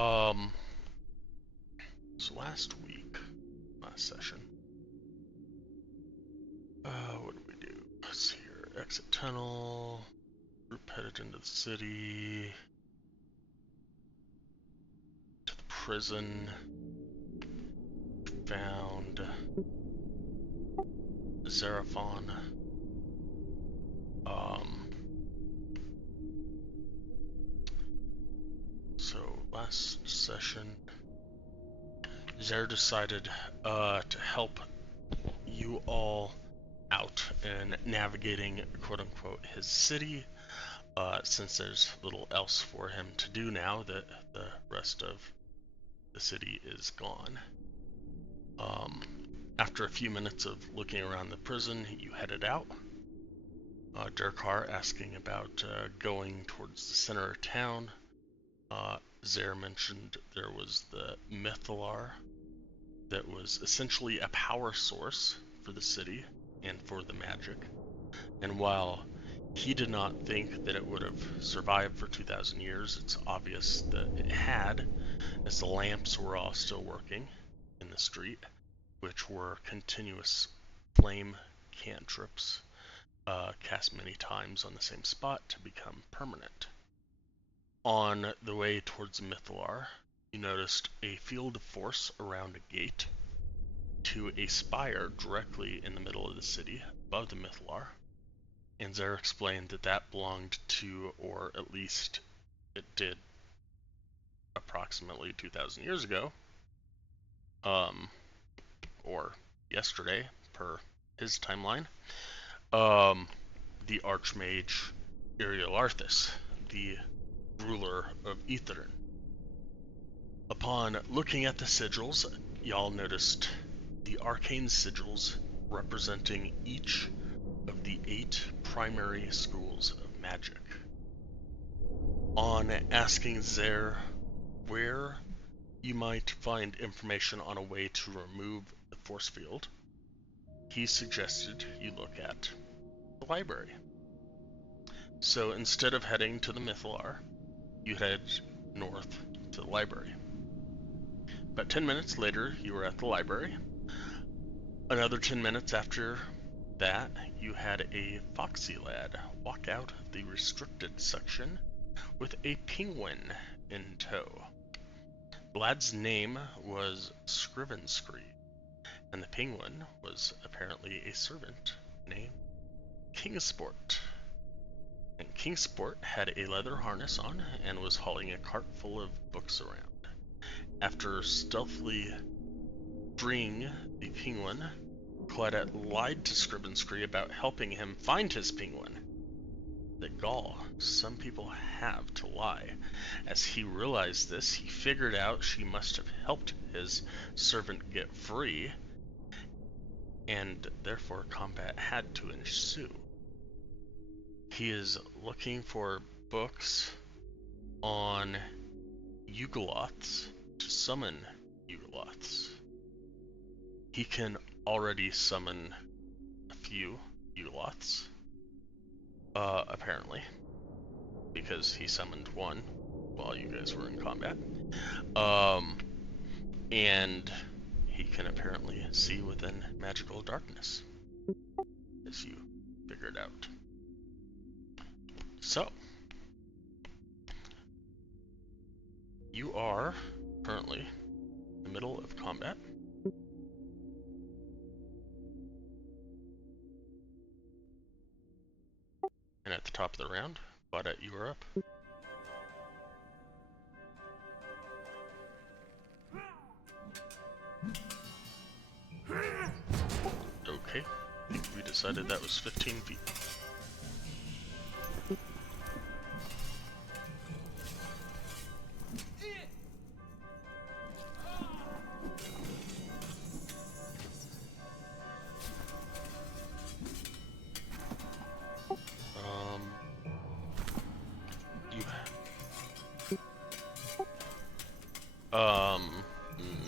Um, so last session, what did we do? Let's see here. Exit tunnel. Group headed into the city. To the prison. Found Xeraphon. So last session, Zer decided to help you all out in navigating, quote-unquote, his city, since there's little else for him to do now that the rest of the city is gone. After a few minutes of looking around the prison, you headed out. Durkar asking about going towards the center of town. Zer mentioned there was the Mythalar that was essentially a power source for the city and for the magic. And while he did not think that it would have survived for 2,000 years, it's obvious that it had, as the lamps were all still working in the street, which were continuous flame cantrips cast many times on the same spot to become permanent. On the way towards Mythalar, you noticed a field of force around a gate to a spire directly in the middle of the city, above the Mythalar. And Zer explained that that belonged to, or at least it did approximately 2,000 years ago, or yesterday, per his timeline, the Archmage Arthas, the ruler of Ythryn. Upon looking at the sigils, y'all noticed the arcane sigils representing each of the 8 primary schools of magic. On asking Zer where you might find information on a way to remove the force field, he suggested you look at the library. So instead of heading to the Mythalar, you head north to the library. About 10 minutes later, you were at the library. Another 10 minutes after that, you had a foxy lad walk out of the restricted section with a penguin in tow. The lad's name was Scrivenscree, and the penguin was apparently a servant named Kingsport. And Kingsport had a leather harness on and was hauling a cart full of books around. After stealthily freeing the penguin, Claudette lied to Scrivenscree about helping him find his penguin. The gall some people have to lie. As he realized this, he figured out she must have helped his servant get free, and therefore combat had to ensue. He is looking for books on Yugoloths to summon Yugoloths. He can already summon a few Yugoloths, apparently, because he summoned one while you guys were in combat. And he can apparently see within magical darkness, as you figured out. So, you are currently in the middle of combat. And at the top of the round, Claudette, you are up. Okay, I think we decided that was 15 feet.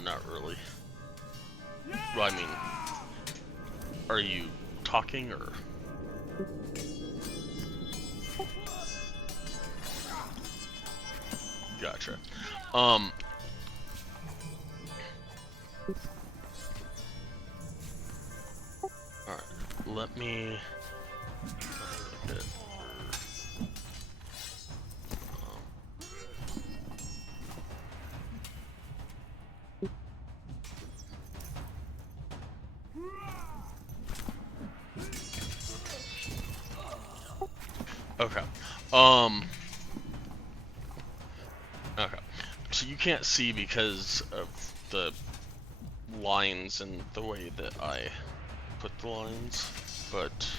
Not really. Well, I mean, are you talking or? Gotcha. Alright, let me look at okay. Okay. So you can't see because of the lines and the way that I put the lines, but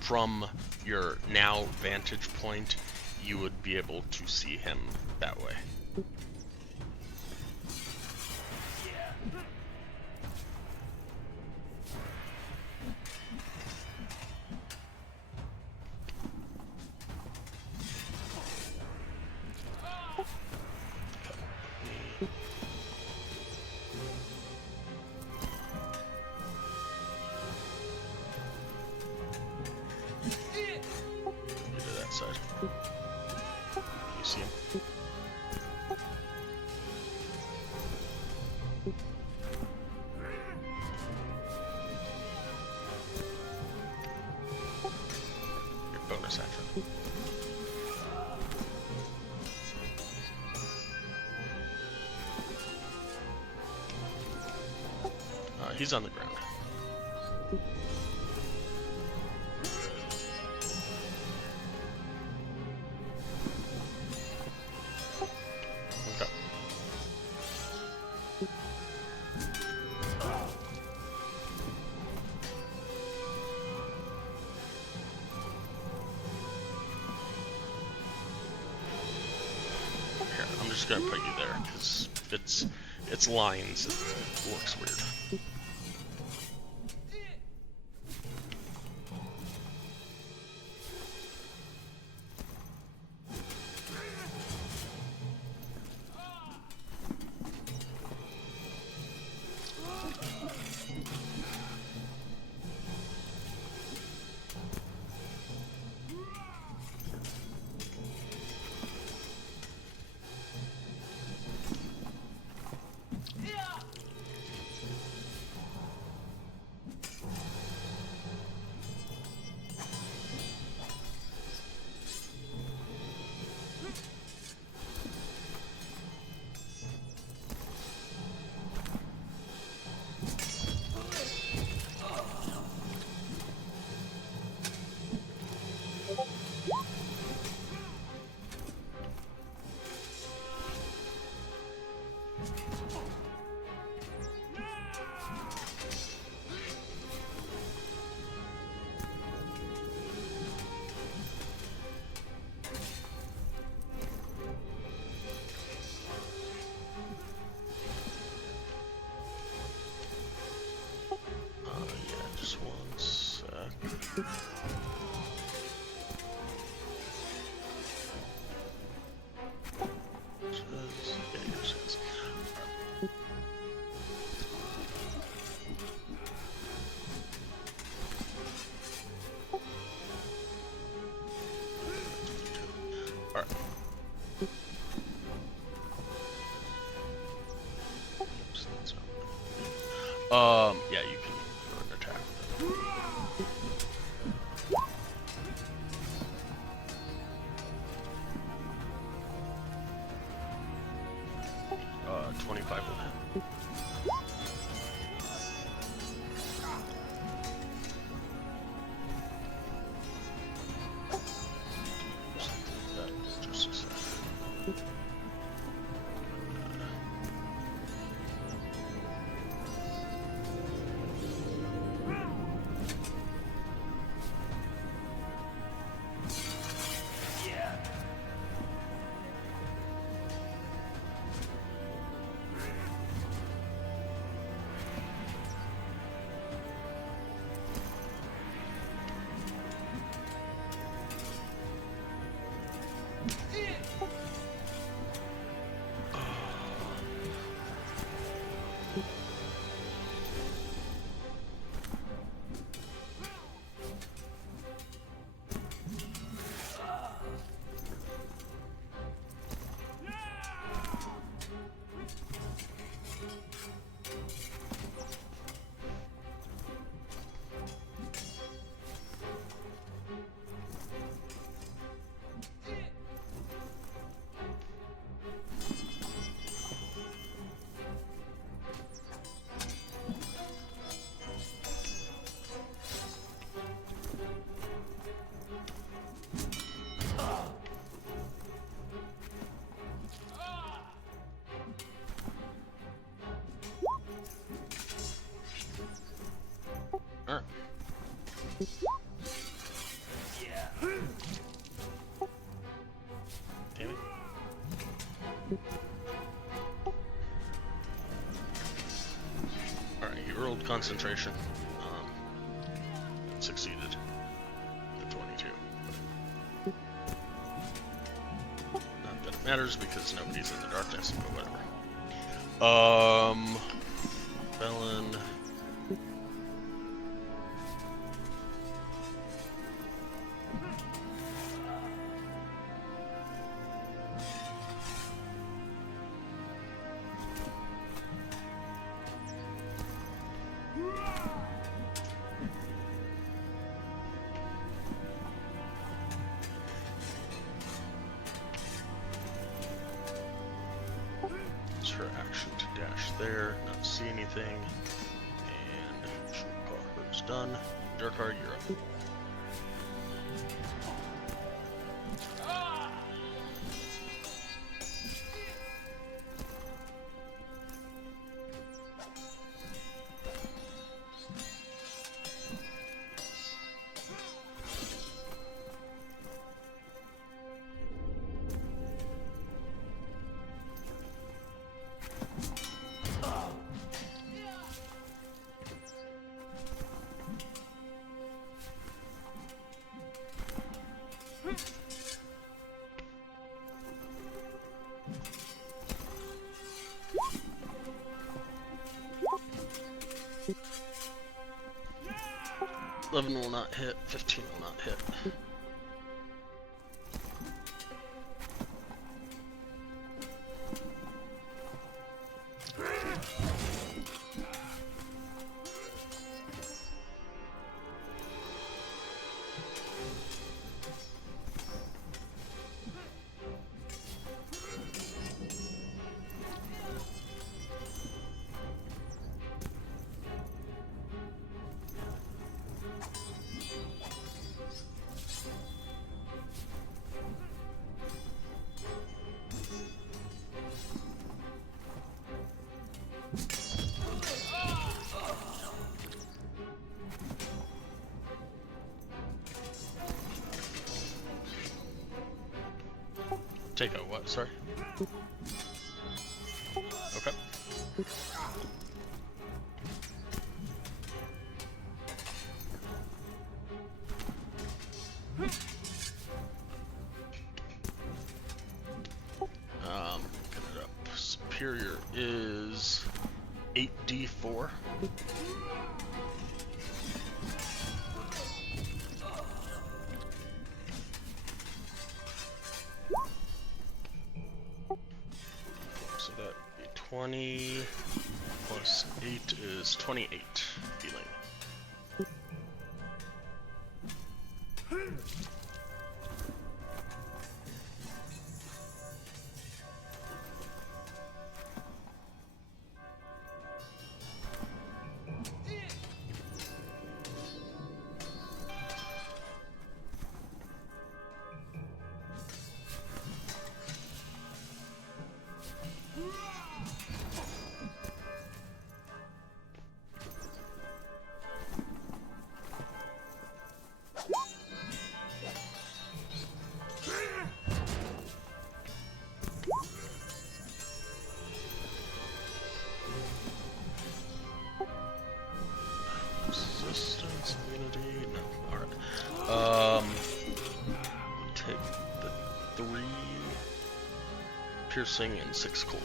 from your now vantage point, you would be able to see him that way. To that side. You see him? Your bonus action. He's on the ground. Okay. Here, I'm just gonna put you there because it's lines. It looks weird. Yeah, just one sec. Yeah, you can go and attack with him. 25 will hit. Just a second. controlled concentration. Succeeded. The 22. Not that it matters because nobody's in the darkness, but whatever. Felon. Her action to dash there, not see anything, and short call hers done. Durkar, you're up. Eleven will not hit, 15 will not hit. Take a what? Sorry. Okay. Get it up. Superior is 8d4. So that would be 20 plus 8 is 28 healing. Resistance, immunity, no, alright. We'll take the 3 piercing and 6 cold.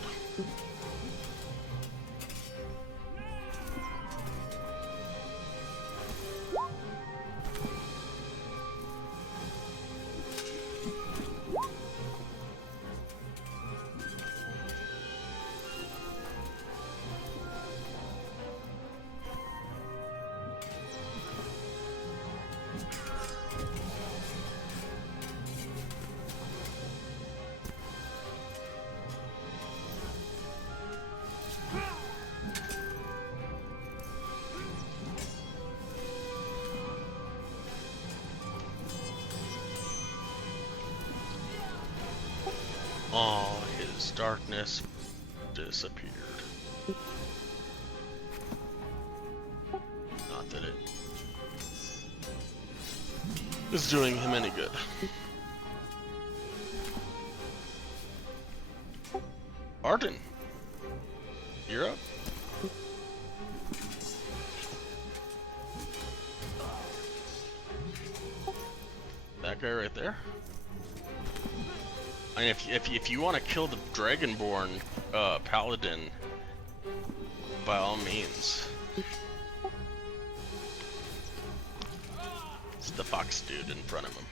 Oh, his darkness disappeared. Not that it is doing him any good. Arden, you're up. that guy right there. I mean, if you want to kill the Dragonborn paladin, by all means. It's the fox dude in front of him.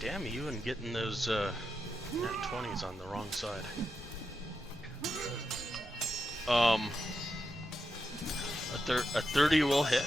Damn you and getting those net 20s on the wrong side. A 30 will hit.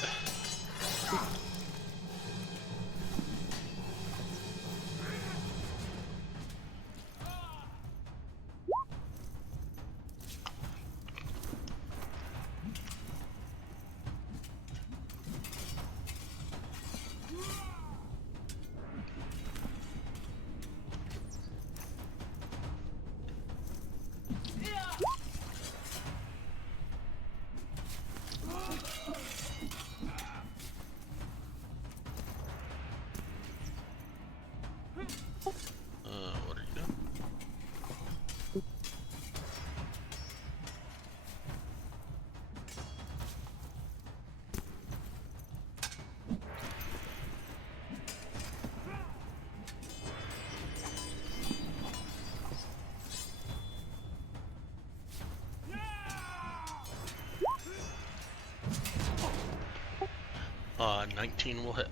What are you doing? 19 will hit.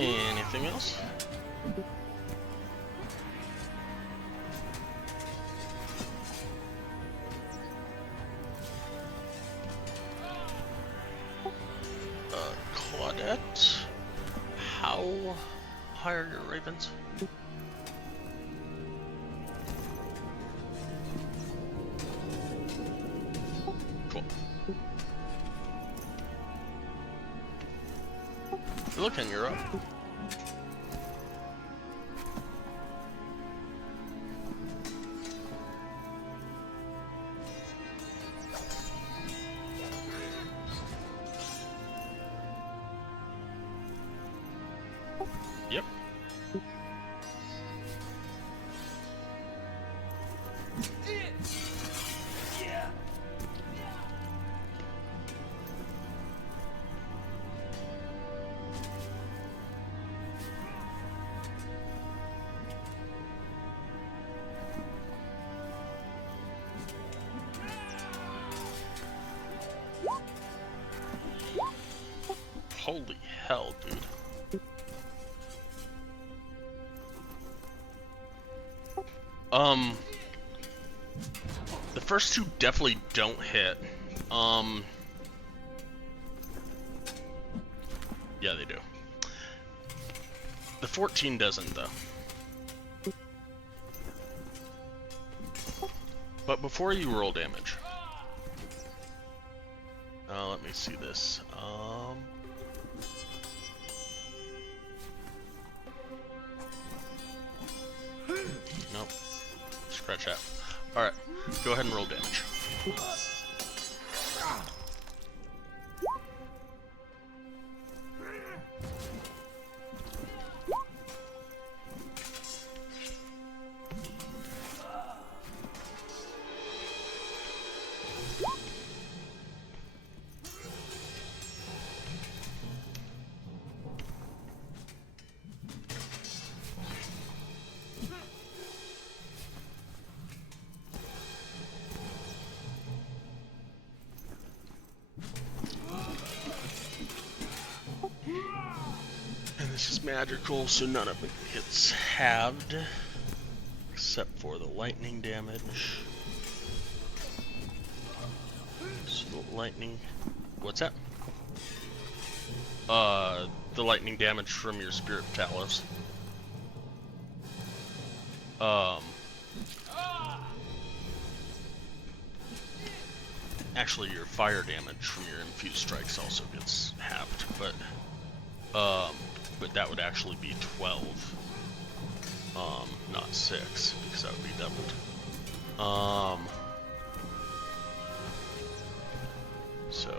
Anything else? Claudette, how high are your ravens? Cool. You're looking, you're up. Yep. Holy hell, dude. The first two definitely don't hit. Yeah, they do. The 14 doesn't, though. But before you roll damage, let me see this. Nope. Scratch that. Alright, go ahead and roll damage. magical, so none of it gets halved, except for the lightning damage. So the lightning... What's that? The lightning damage from your Spirit Talos. Actually, your fire damage from your infused strikes also gets halved, but that would actually be 12, not 6, because that would be doubled. So.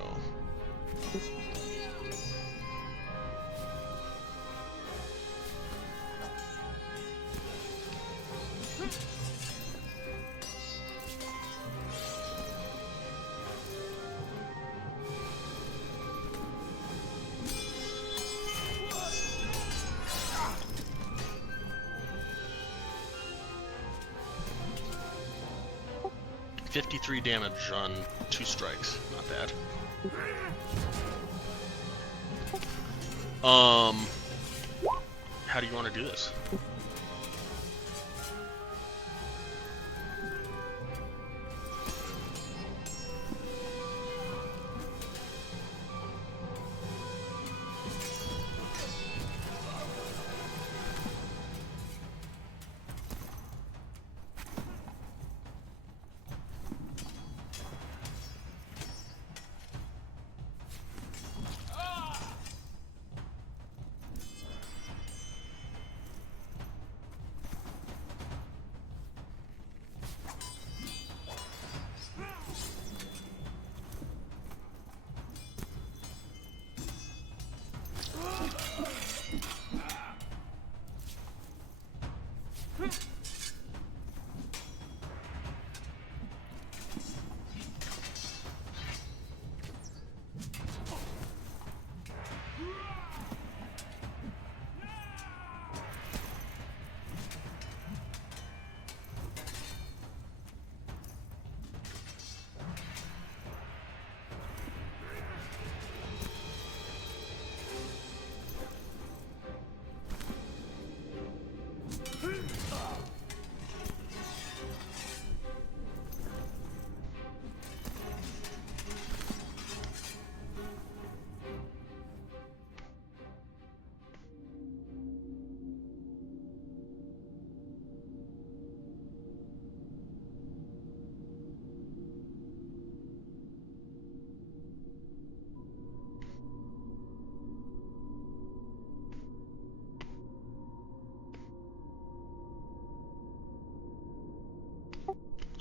$53 damage on 2 strikes, not bad. How do you want to do this?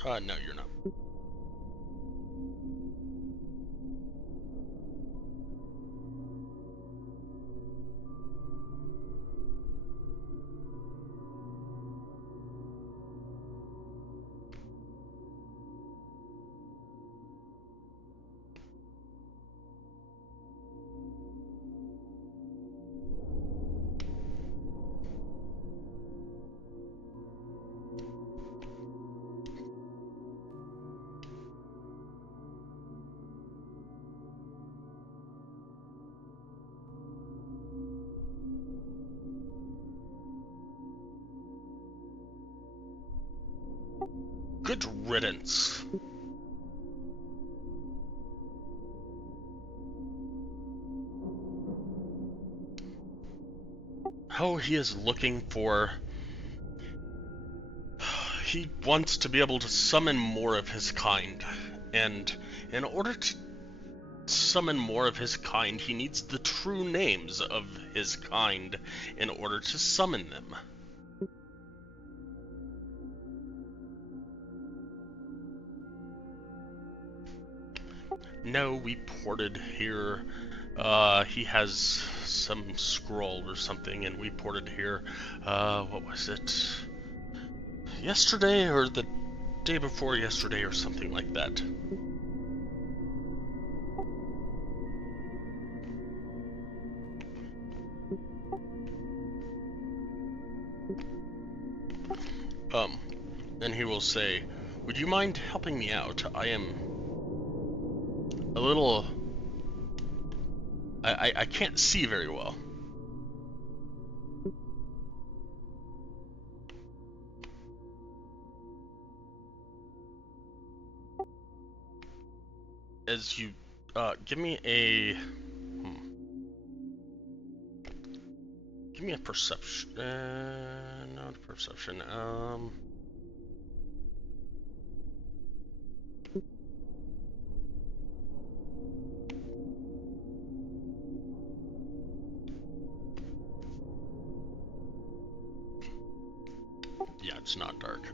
No, you're not. Good riddance. Oh, he is looking for... He wants to be able to summon more of his kind. And in order to summon more of his kind, he needs the true names of his kind in order to summon them. No, we ported here. He has some scroll or something, and we ported here. What was it? Yesterday or the day before yesterday or something like that. Then he will say, "Would you mind helping me out? I am a little... I can't see very well." as you give me a give me a perception. Not a perception. Yeah, it's not dark.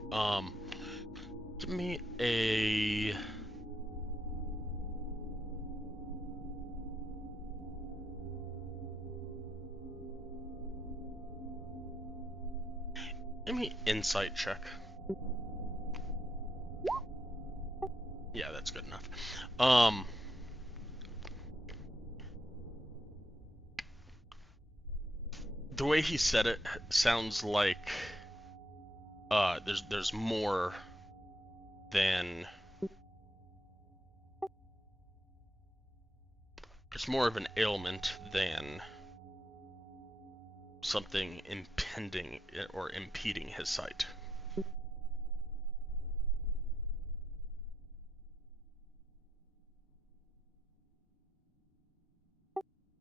Give me a. Give me insight check. Yeah, that's good enough. The way he said it sounds like there's more than it's more of an ailment than something impending or impeding his sight.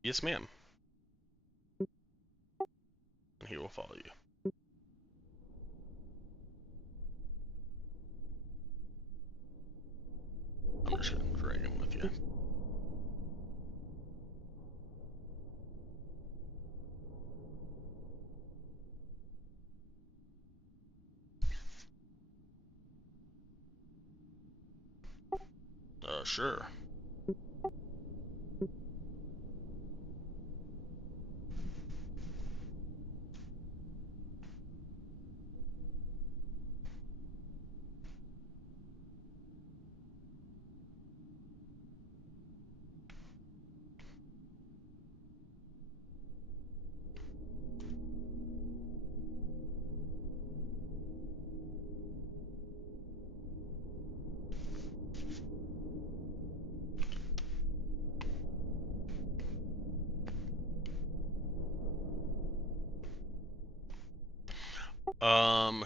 Yes, ma'am. And he will follow you. I'm just gonna drag him with you. Sure.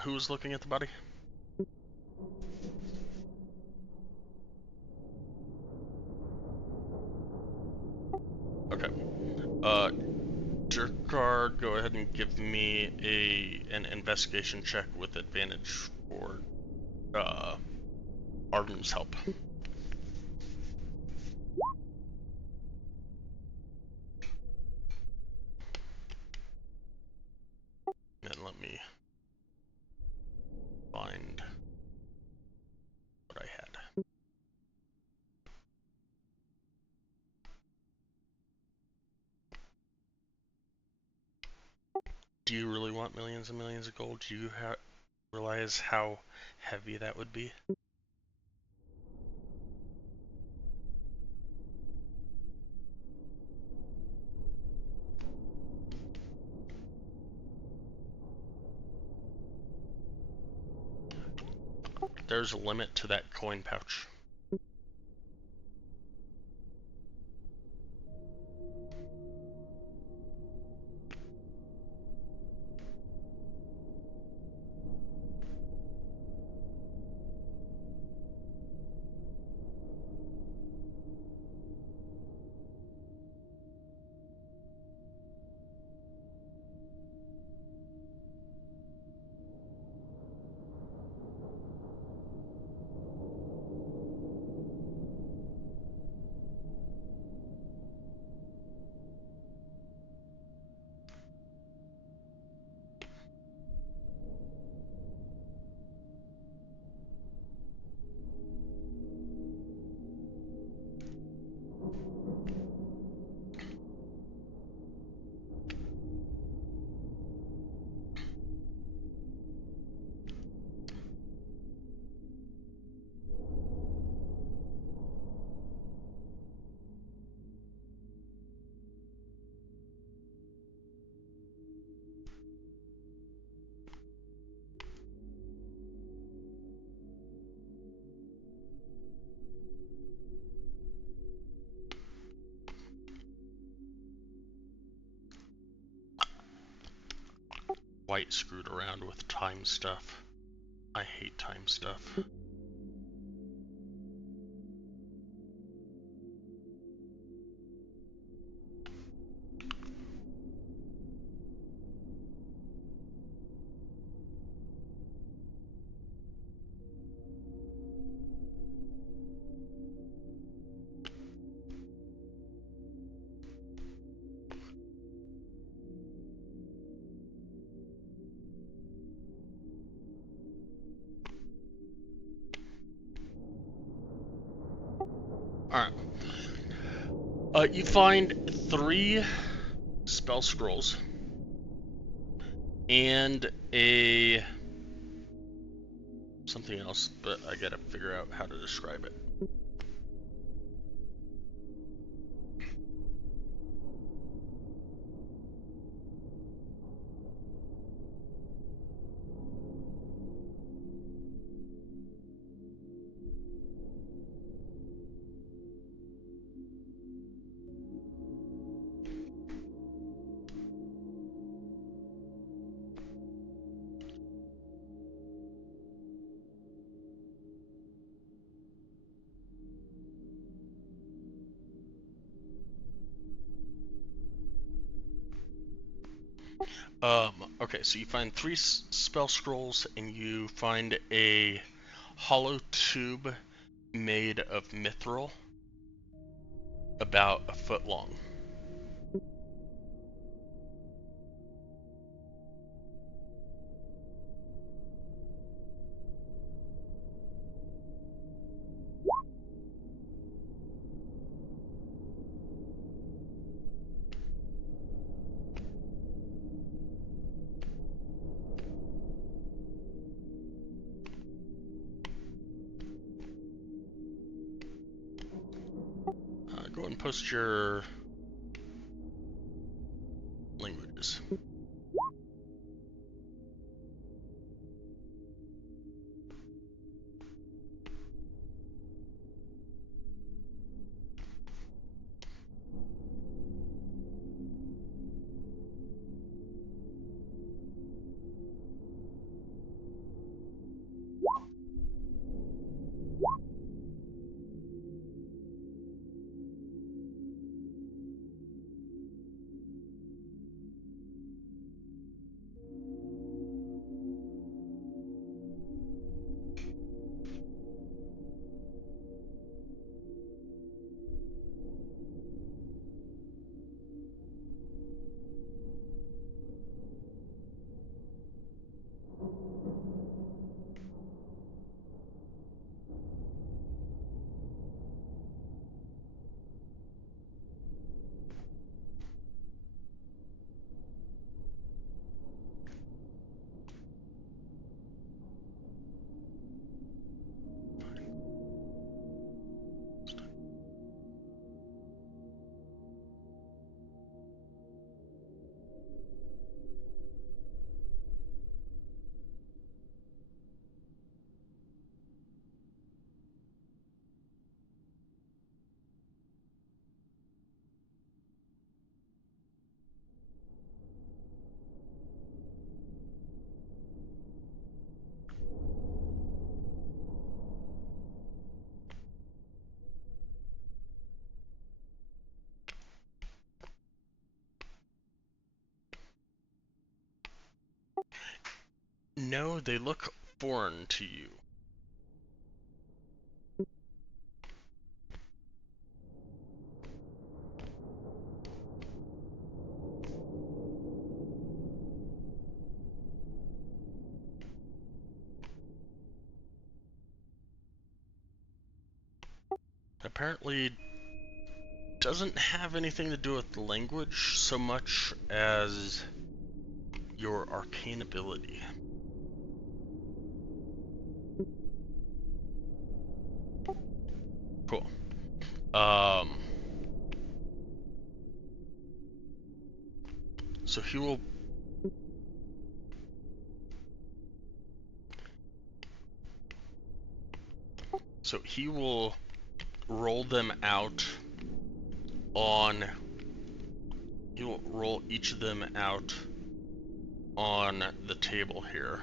Who's looking at the body? Okay. Durkar, go ahead and give me an investigation check with advantage for Arden's help. And let me find what I had. Do you really want millions and millions of gold? Do you realize how heavy that would be? There's a limit to that coin pouch. White screwed around with time stuff. I hate time stuff. Alright. You find 3 spell scrolls and a something else, but I gotta figure out how to describe it. Okay, so you find 3 spell scrolls and you find a hollow tube made of mithril about a foot long. Go and post your languages. No, they look foreign to you. Apparently doesn't have anything to do with the language so much as your arcane ability. Cool. So he will roll them out on he will roll each of them out on the table here.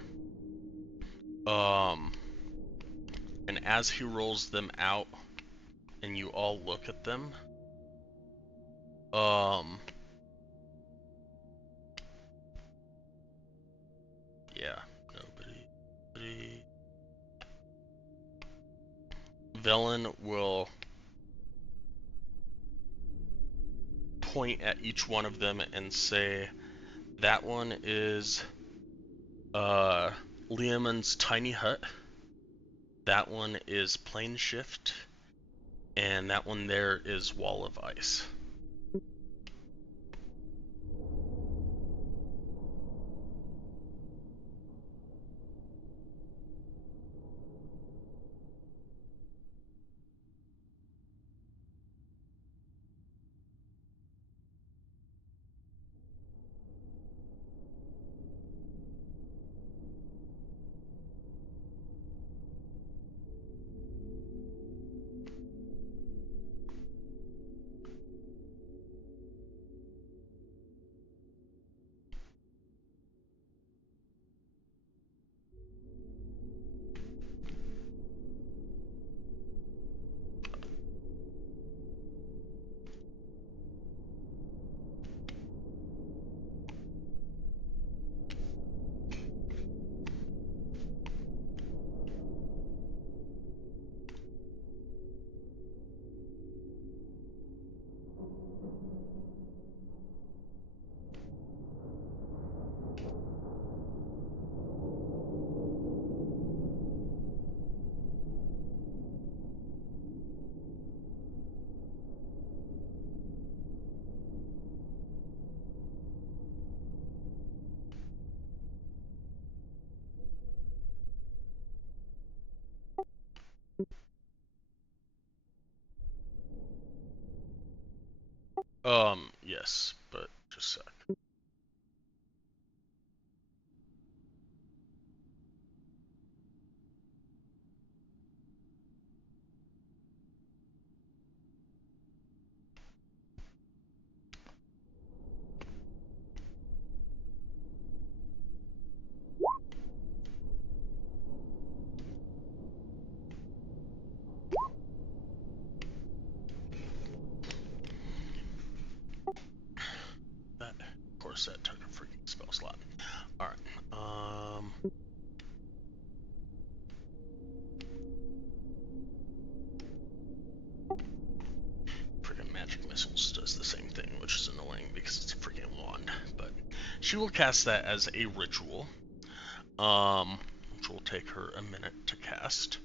And as he rolls them out and you all look at them, yeah, nobody. Velen will point at each one of them and say, that one is Liamon's tiny hut. That one is plane shift. And that one there is Wall of Ice. Yes, but just a sec. That, of course, that took a freaking spell slot. All right. Freaking magic missiles does the same thing, which is annoying because it's a freaking wand. But she will cast that as a ritual, which will take her a minute to cast.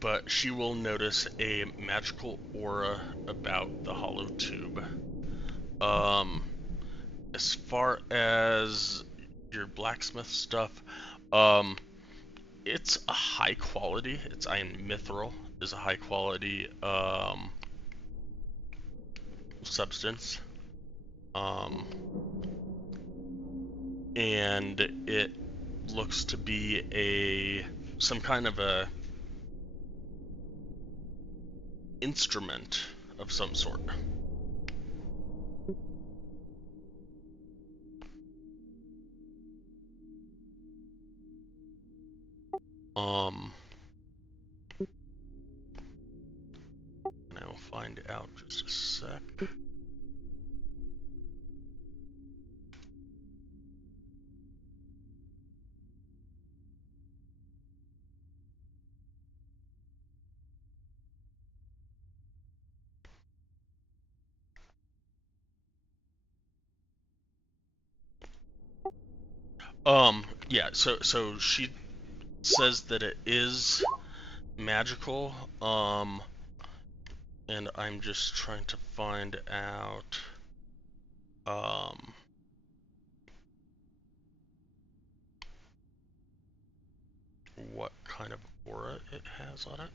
But she will notice a magical aura about the hollow tube. As far as your blacksmith stuff, it's a high quality. It's iron mithril is a high quality substance, and it looks to be some kind of a instrument of some sort. And I'll find out just a sec. Yeah, so she says that it is magical, and I'm just trying to find out, what kind of aura it has on it.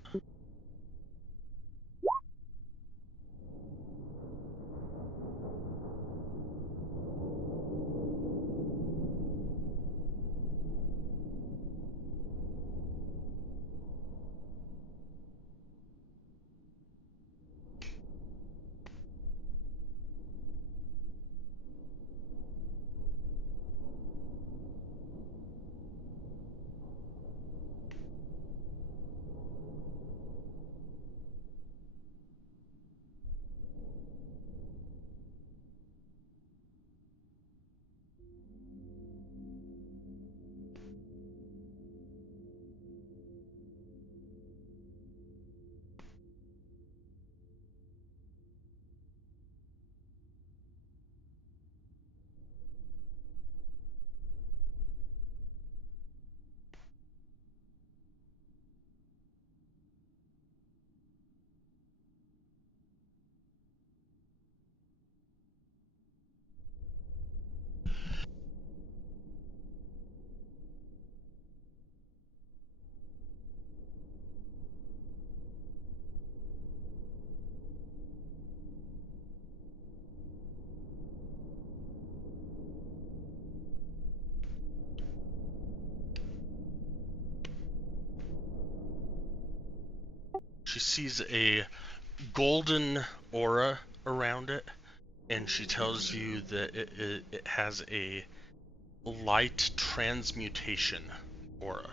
She sees a golden aura around it, and she tells you that it has a light transmutation aura.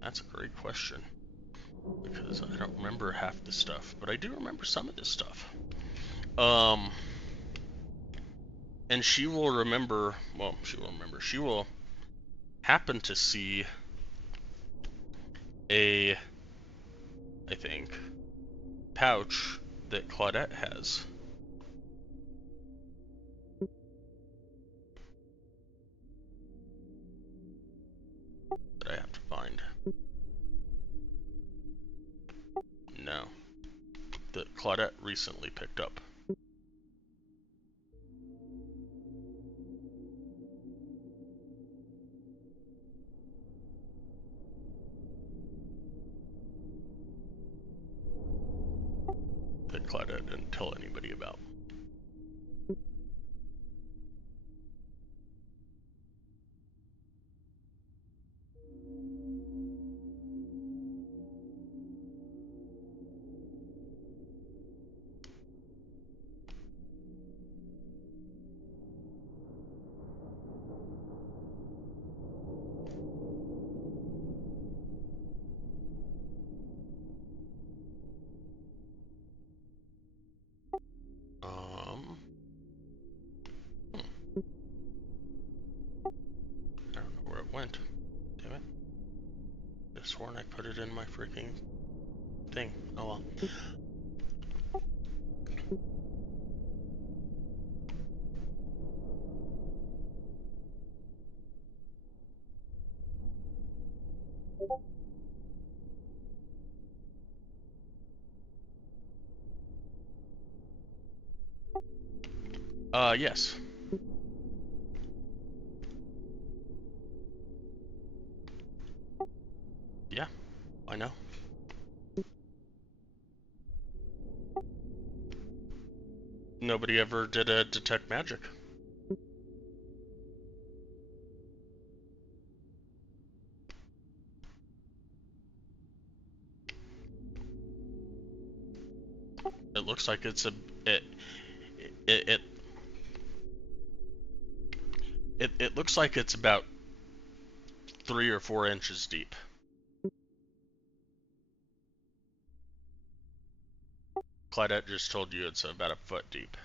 That's a great question, because I don't remember half the stuff, but I do remember some of this stuff. And she will remember, well, she will happen to see I think, pouch that Claudette has. That I have to find. No. That Claudette recently picked up. That Claudette didn't tell anybody about. I don't know where it went. Damn it. I sworn I put it in my freaking thing. Oh well. Yes. Yeah, I know. Nobody ever did a detect magic. It looks like it's it looks like it's about 3 or 4 inches deep. Claudette just told you it's about a foot deep.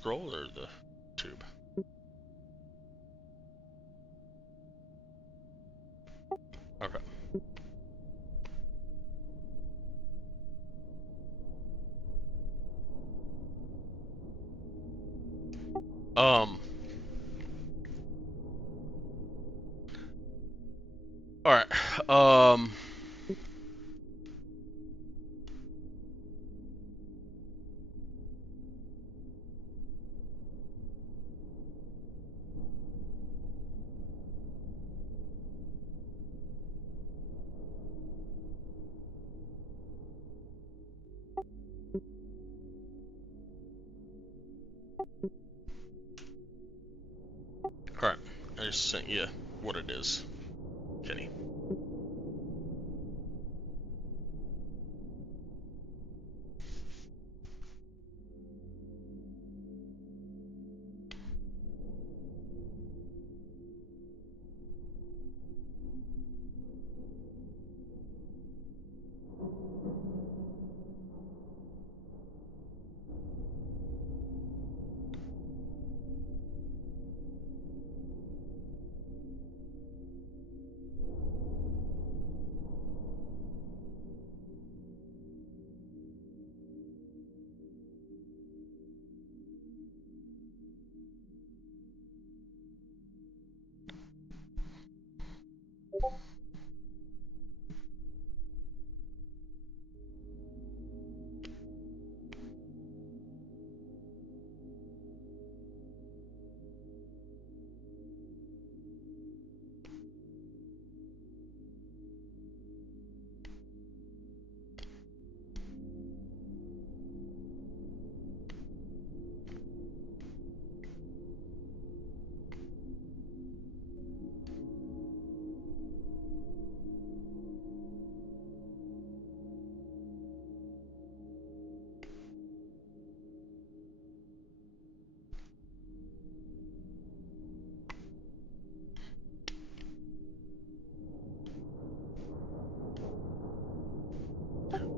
scroll or the tube? Okay. Alright. Alright. I just sent you what it is, Kenny.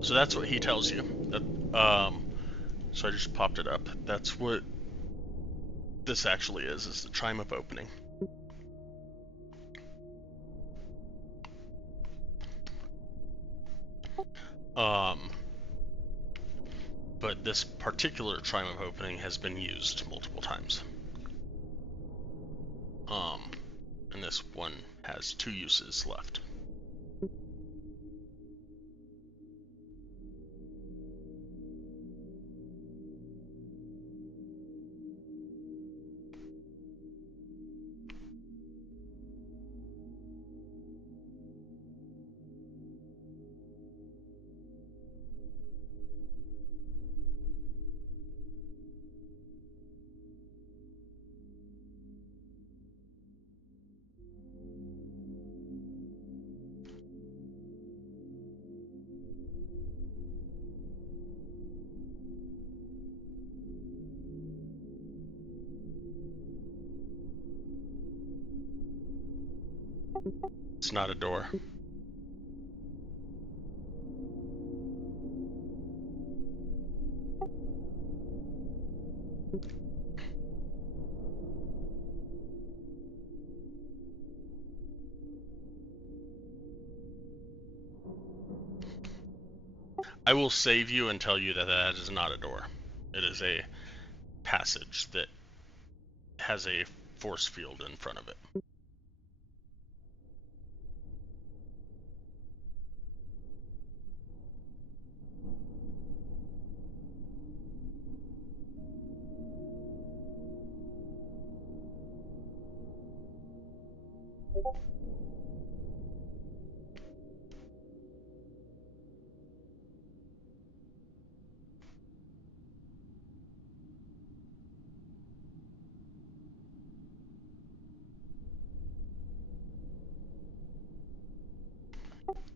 So that's what he tells you. That, so I just popped it up. That's what this actually is the chime of opening. But this particular chime of opening has been used multiple times. And this one has 2 uses left. It's not a door. I will save you and tell you that that is not a door. It is a passage that has a force field in front of it.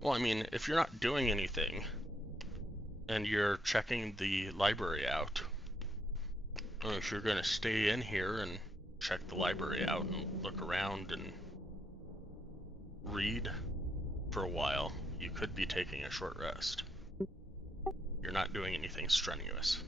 Well, I mean, if you're not doing anything and you're checking the library out, or if you're going to stay in here and check the library out and look around and read for a while, you could be taking a short rest. You're not doing anything strenuous.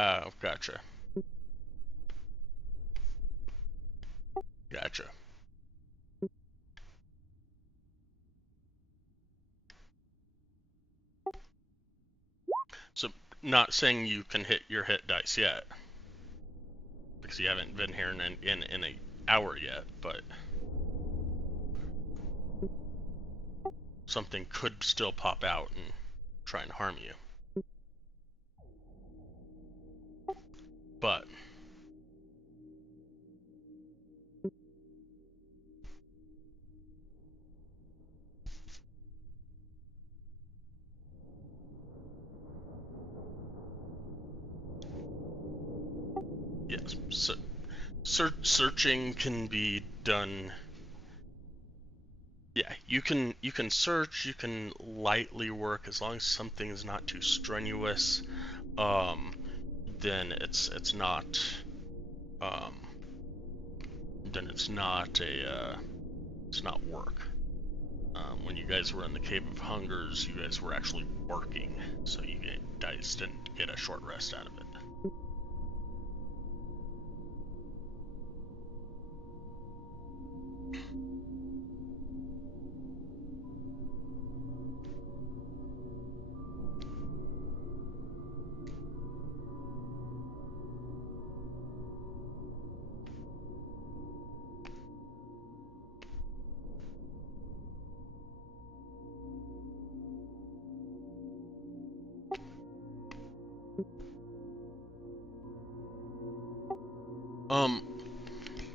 Oh, gotcha. Gotcha. So, not saying you can hit your hit dice yet, because you haven't been here in an hour yet, but something could still pop out and try and harm you. But yes, so, searching can be done. Yeah, you can search, you can lightly work as long as something is not too strenuous. Um, then it's not um, then it's not work. When you guys were in the Cave of Hungers, you guys were actually working, so you guys didn't get a short rest out of it.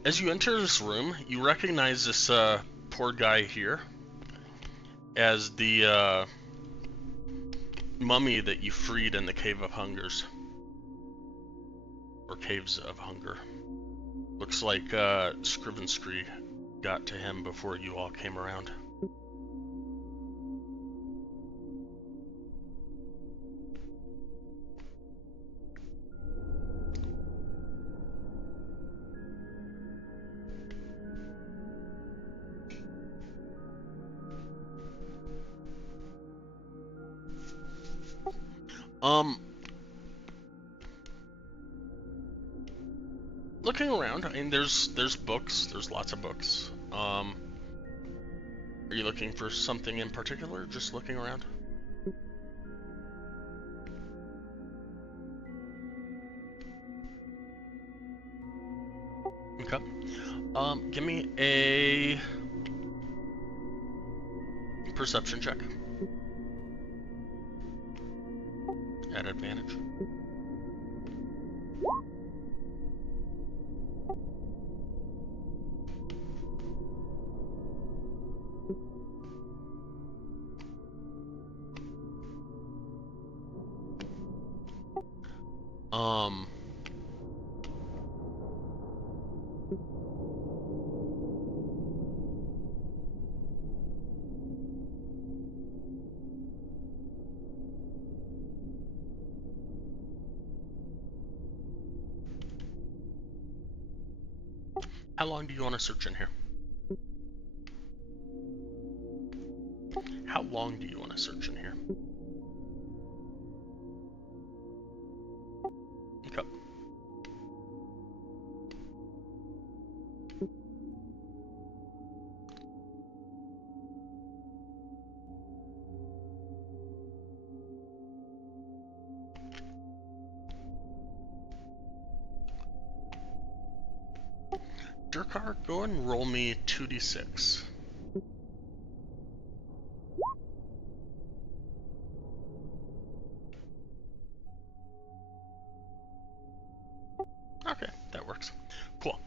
As you enter this room, you recognize this poor guy here as the mummy that you freed in the Cave of Hungers. Or Caves of Hunger. Looks like Scrivenscree got to him before you all came around. Looking around, I mean, there's books. There's lots of books. Are you looking for something in particular? Just looking around? Okay. Give me a perception check. At advantage. How long do you want to search in here? How long do you want to search in here? Okay. Durkar, go and roll me 2d6. Okay, that works. Cool.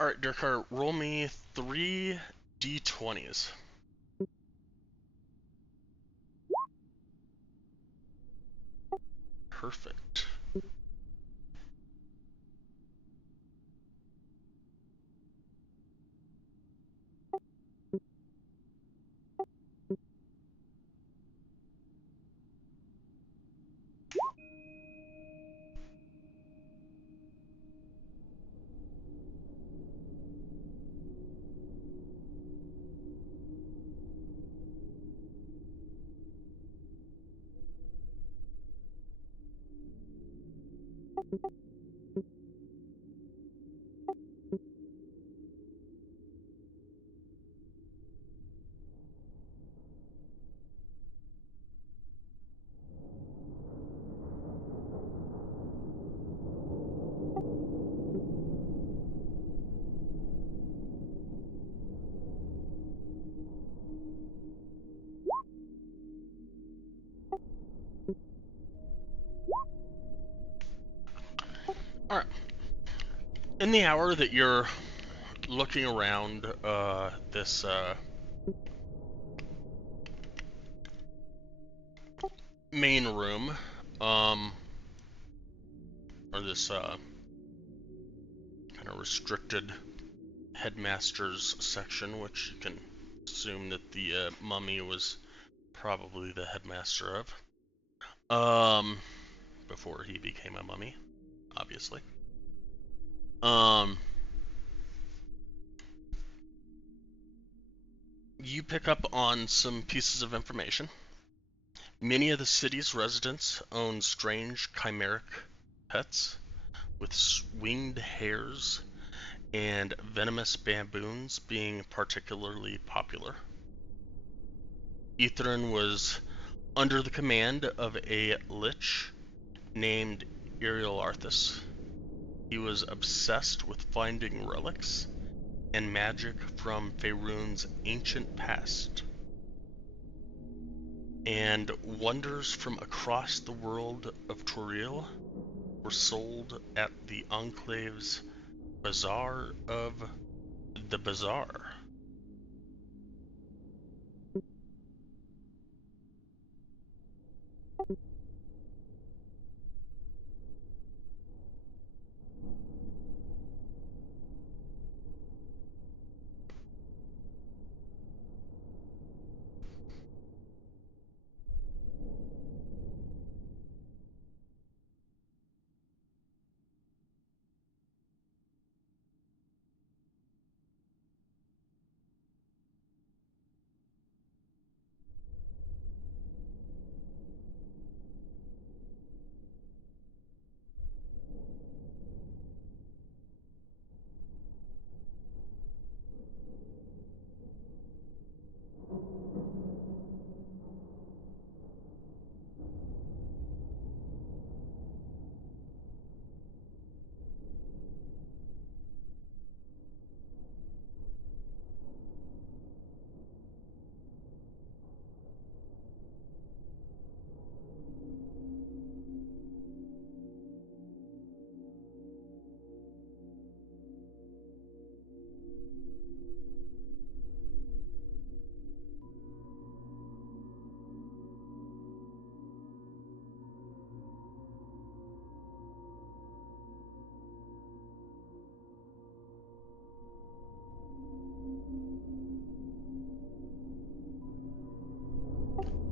Alright, Dirkar, roll me 3 d20s. Perfect. Alright. In the hour that you're looking around this main room, or this kind of restricted headmaster's section, which you can assume that the mummy was probably the headmaster of, before he became a mummy, obviously. You pick up on some pieces of information. Many of the city's residents own strange chimeric pets with winged hares and venomous baboons being particularly popular. Ythryn was under the command of a lich named Arthas. He was obsessed with finding relics and magic from Faerun's ancient past. And wonders from across the world of Toril were sold at the Enclave's Bazaar of the Bazaar.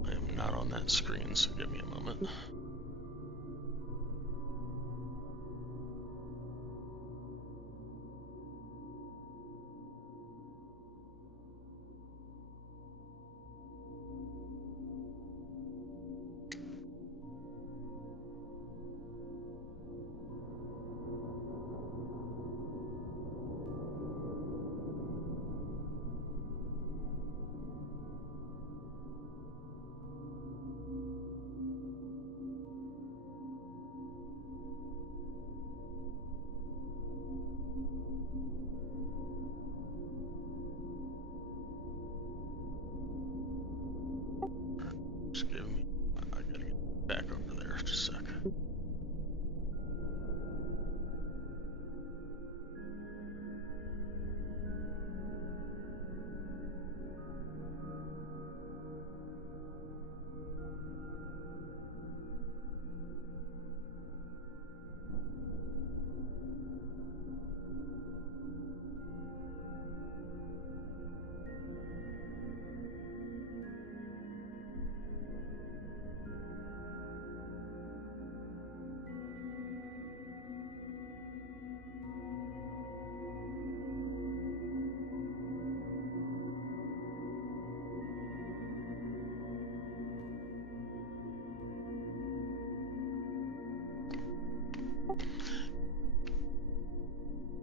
I am not on that screen, so give me a moment.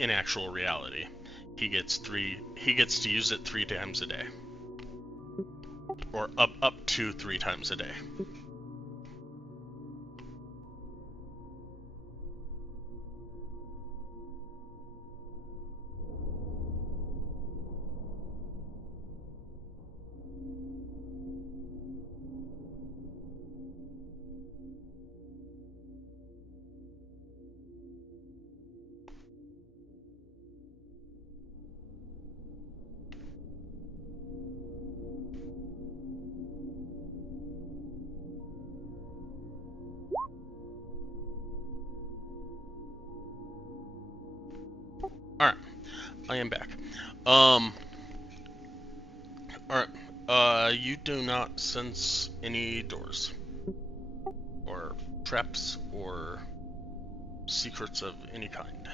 in actual reality, he gets to use it 3 times a day, or up to 3 times a day. Alright, I am back. Alright, you do not sense any doors, or traps, or secrets of any kind.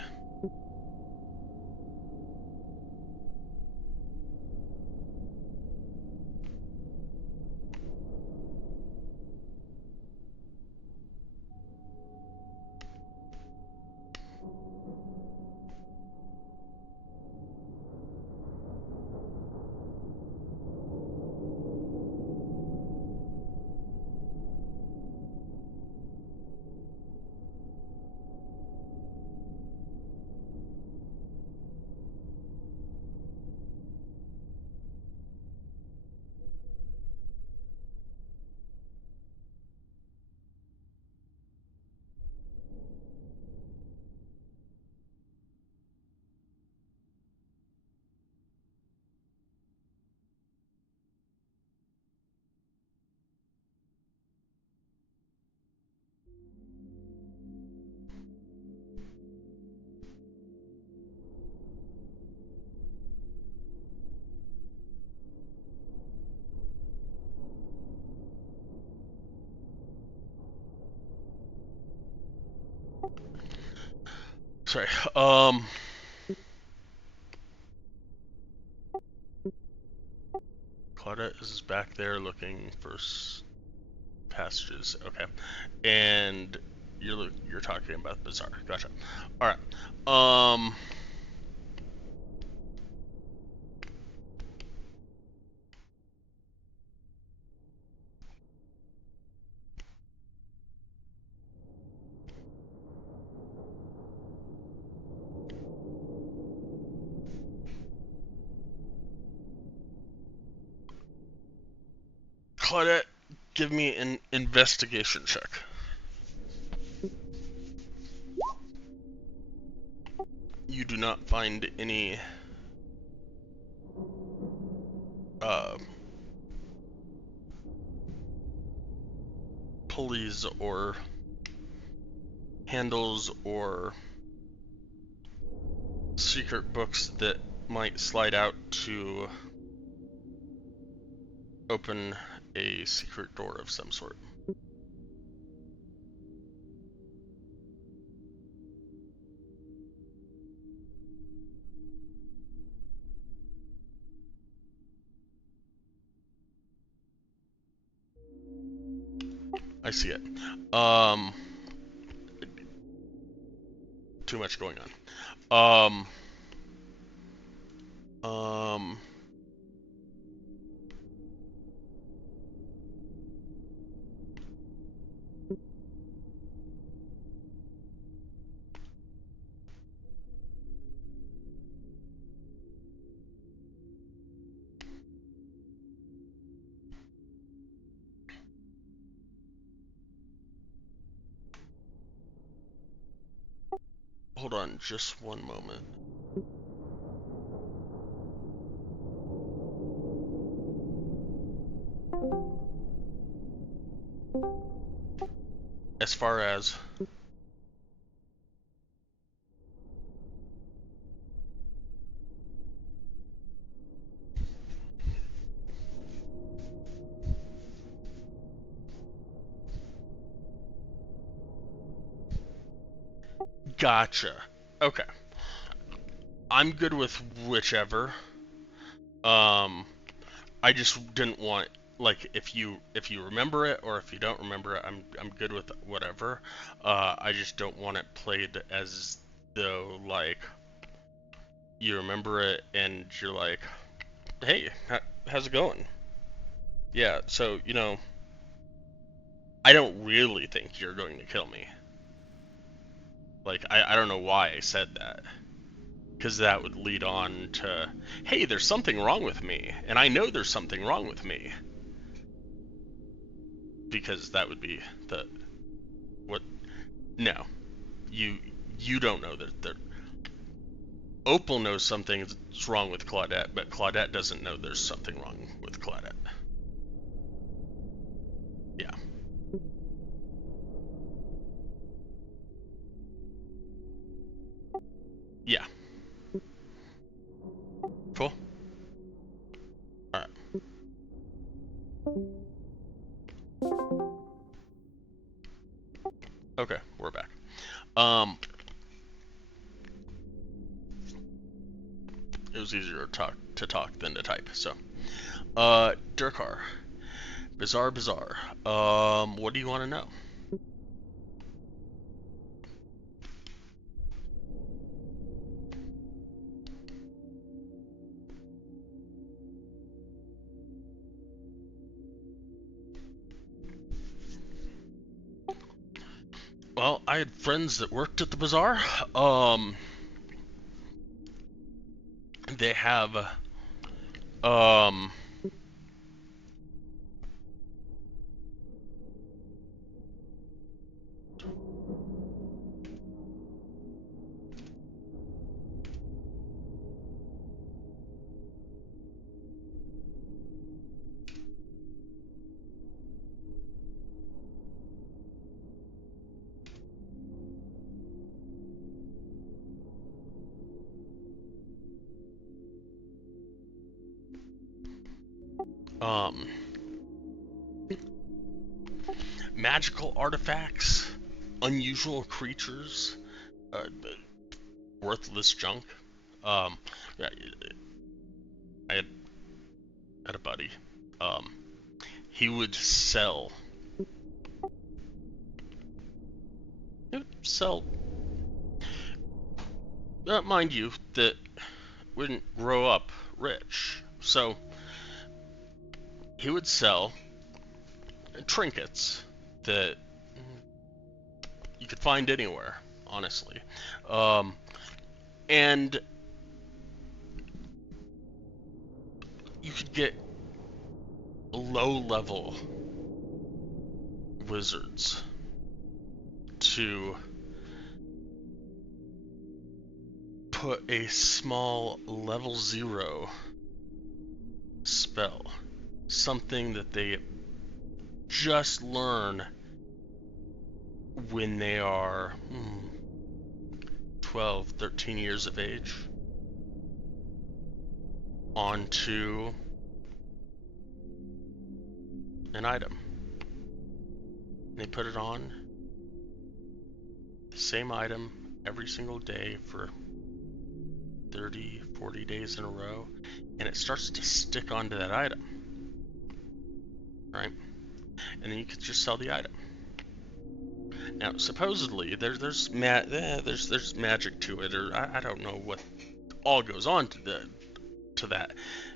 Sorry, Claudette is back there looking for passages. Okay, and you're talking about Bazaar. Gotcha. All right. Claudette, give me an investigation check. You do not find any pulleys or handles or secret books that might slide out to open a secret door of some sort. I see it. Too much going on. Hold on just one moment. As far as gotcha. Okay. I'm good with whichever. I just didn't want, like, if you remember it or if you don't remember it, I'm good with whatever. I just don't want it played as though, like, you remember it, and you're like, hey, how's it going? Yeah, so, I don't really think you're going to kill me. Like, I don't know why I said that. Because that would lead on to, hey, there's something wrong with me. And I know there's something wrong with me. Because that would be the, what, no. You don't know that Opal knows something's wrong with Claudette, but Claudette doesn't know there's something wrong with Claudette. Yeah. Yeah. Cool. Alright. Okay, we're back. It was easier to talk than to type, so. Durkar. Bazaar. What do you want to know? Well, I had friends that worked at the Bazaar. They have, um, um, magical artifacts, unusual creatures, uh, worthless junk. Yeah, I had a buddy. Um, he would sell. He would sell. Mind you, that wouldn't grow up rich. So he would sell trinkets that you could find anywhere, honestly. And you could get low-level wizards to put a small level 0 spell, something that they just learn when they are 12, 13 years of age, onto an item. They put it on the same item every single day for 30, 40 days in a row, and it starts to stick onto that item, right? And then you could just sell the item. Now, supposedly, there's magic to it, or I don't know what all goes on to that.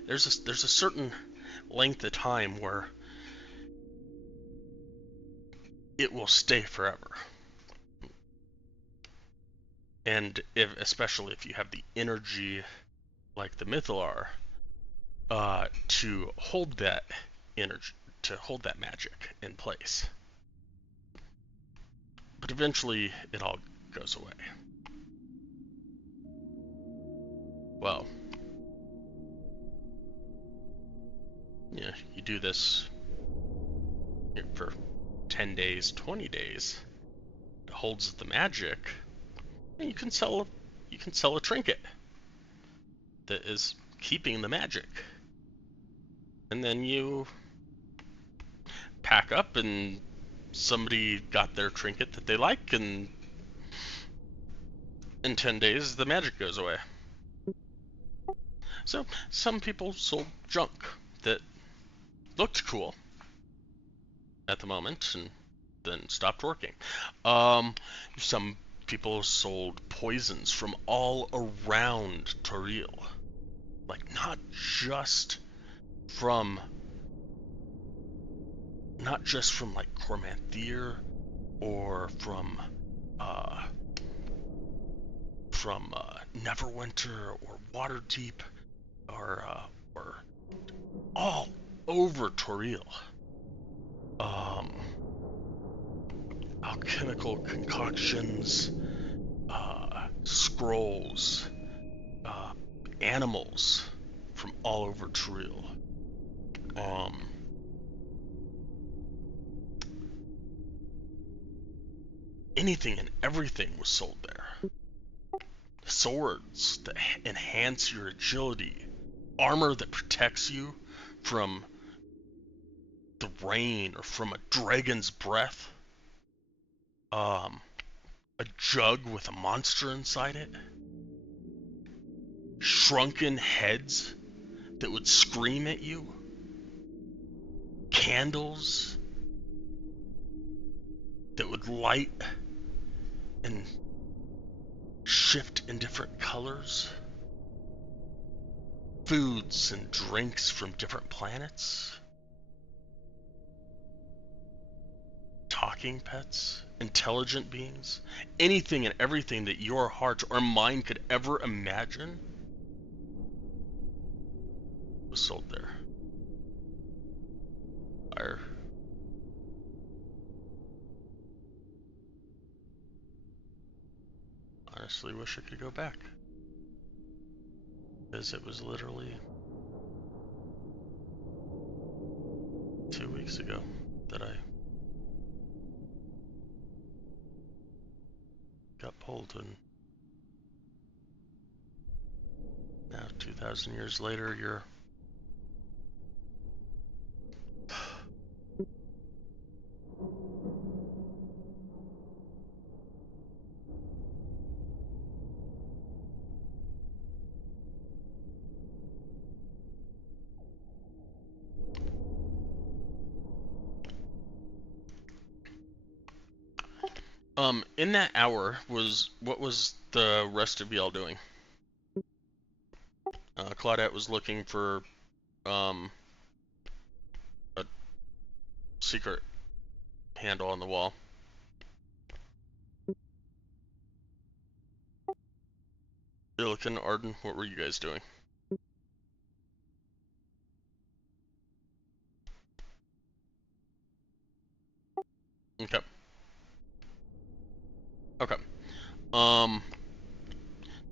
There's a certain length of time where it will stay forever. And especially if you have the energy like the Mythalar, to hold that energy, to hold that magic in place. But eventually it all goes away. Well, yeah, you do this for 10 days, 20 days, it holds the magic, and you can sell a trinket that is keeping the magic. And then you pack up and somebody got their trinket that they like, and in 10 days the magic goes away. So some people sold junk that looked cool at the moment and then stopped working. Some People sold poisons from all around Toril. Like, not just from like Cormanthier or from Neverwinter or Waterdeep or all over Toril. Alchemical concoctions, scrolls, animals from all over Toril. Anything and everything was sold there. Swords that enhance your agility, armor that protects you from the rain or from a dragon's breath, a jug with a monster inside it, shrunken heads that would scream at you, candles that would light and shift in different colors, foods and drinks from different planets, talking pets, intelligent beings, anything and everything that your heart or mind could ever imagine was sold there. I honestly wish I could go back, because it was literally 2 weeks ago that I got pulled, and now 2,000 years later, you're in that hour, what was the rest of y'all doing? Claudette was looking for a secret handle on the wall. Ythryn, Arden, what were you guys doing? Okay. Okay.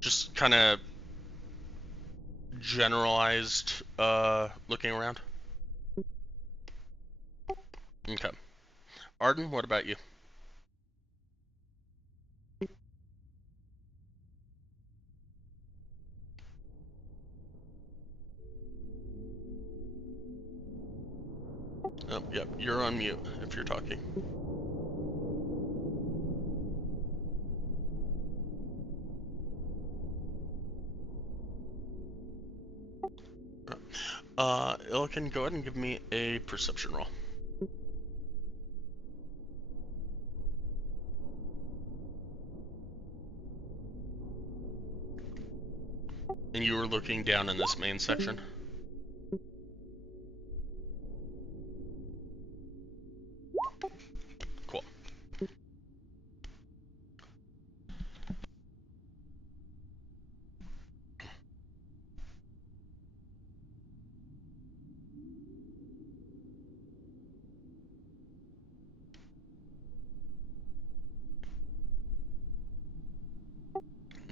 Just kind of generalized looking around. Okay. Arden, what about you? Oh, yep, you're on mute if you're talking. Ythryn, go ahead and give me a perception roll. And you were looking down in this main section? Cool.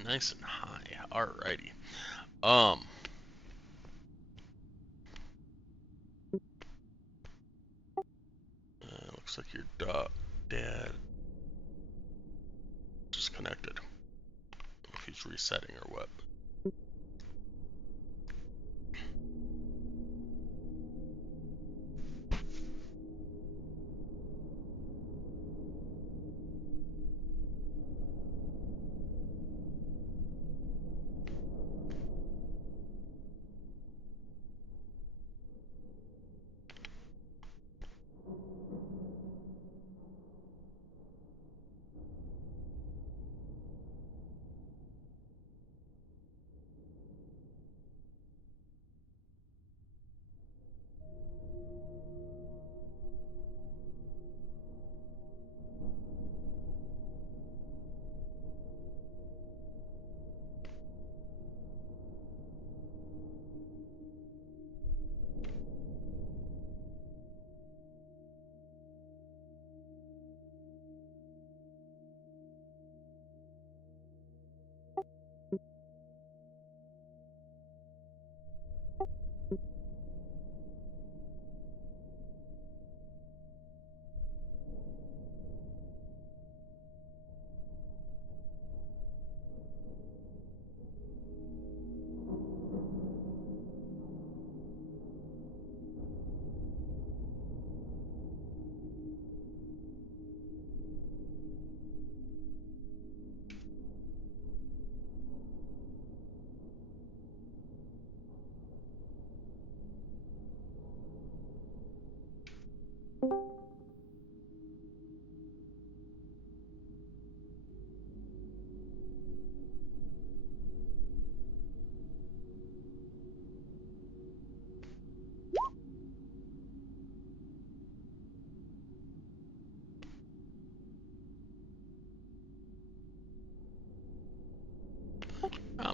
Nice and high. Alrighty. Looks like your dad disconnected. If he's resetting or what.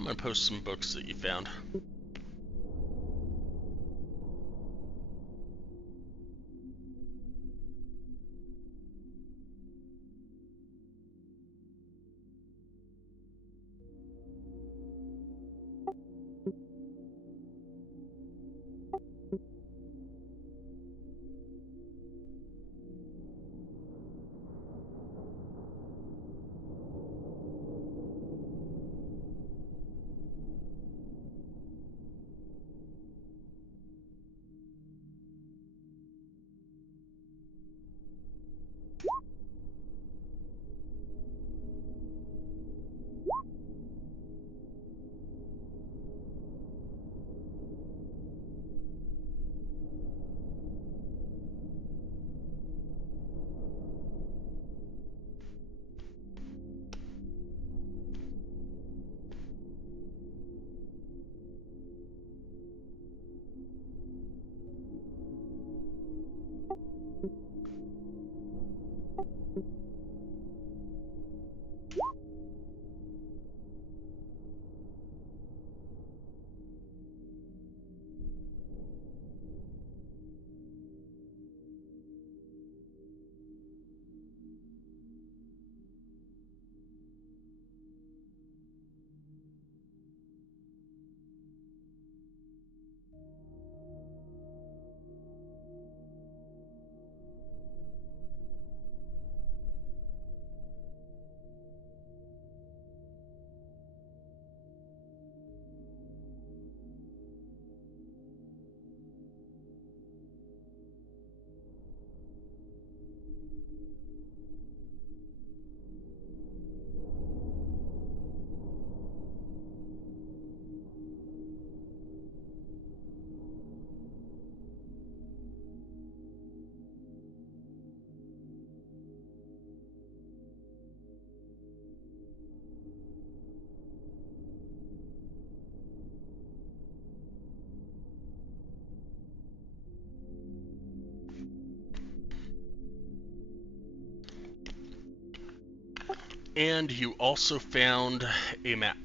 gonna post some books that you found. And you also found a map.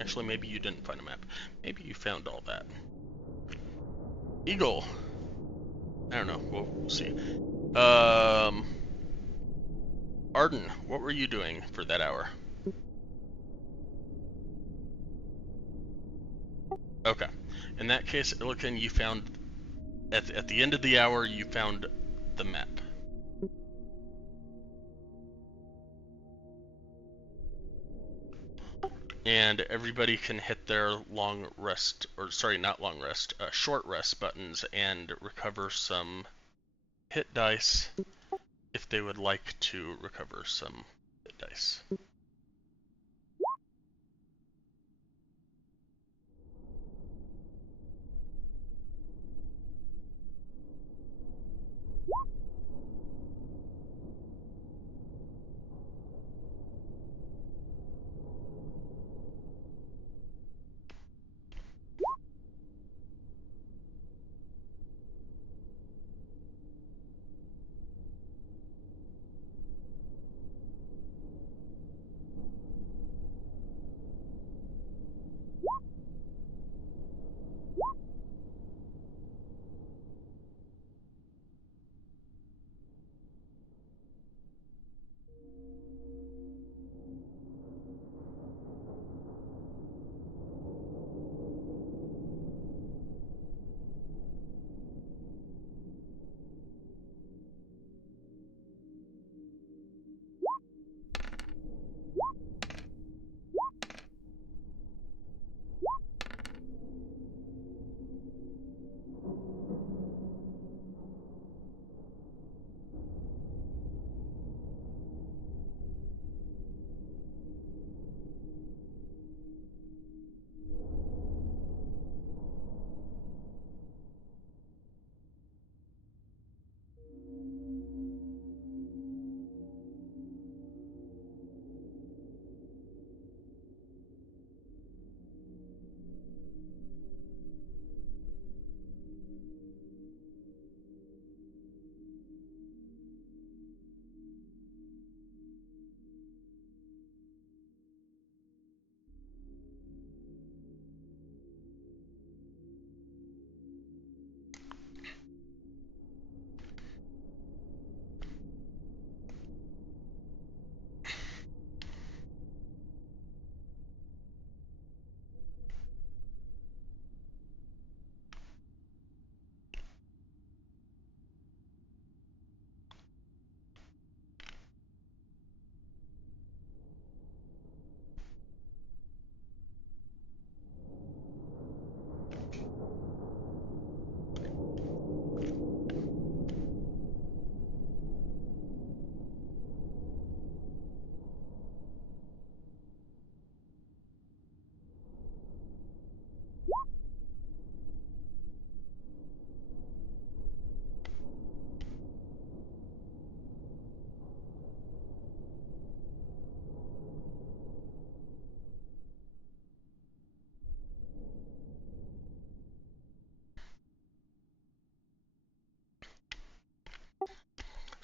Actually, maybe you didn't find a map. Maybe you found all that. Eagle. I don't know. We'll see. Arden, what were you doing for that hour? Okay. In that case, Illican, you found at the end of the hour, you found the map. And everybody can hit their long rest, or sorry, not long rest, short rest buttons and recover some hit dice if they would like to recover some hit dice.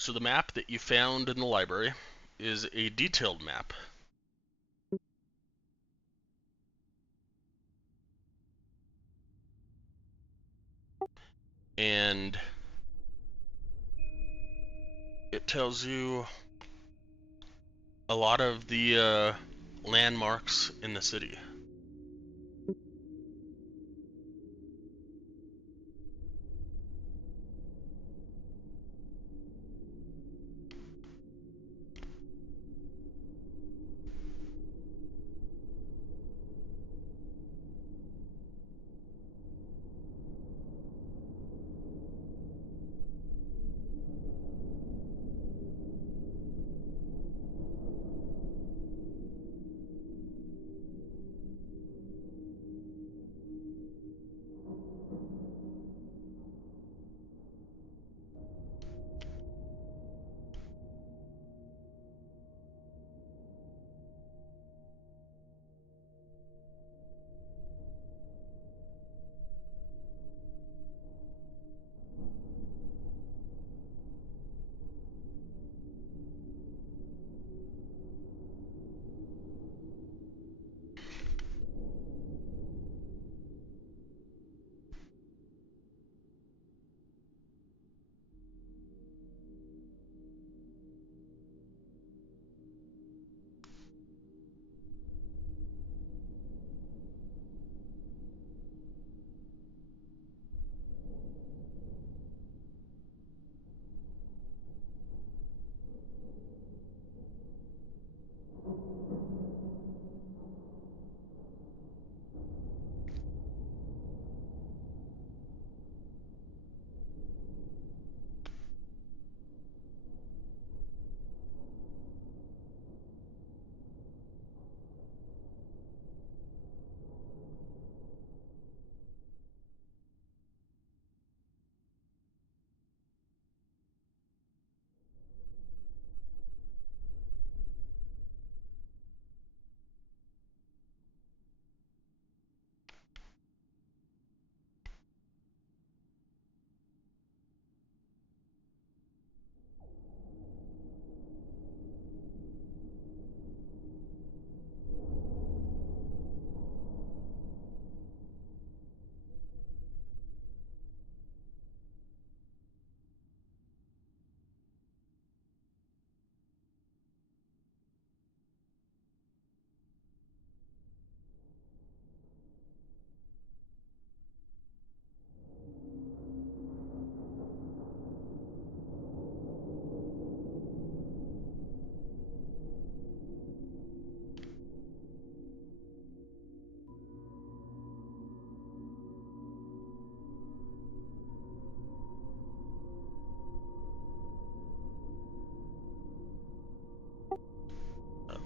So the map that you found in the library is a detailed map. And it tells you a lot of the landmarks in the city.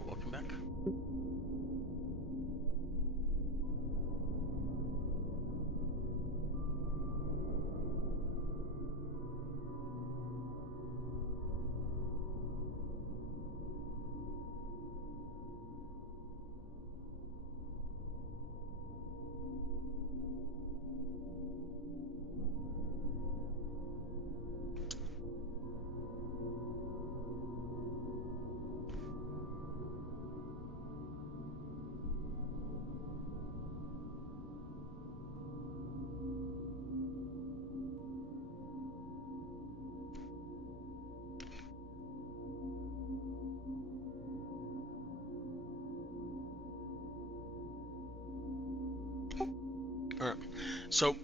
Welcome back. All right. So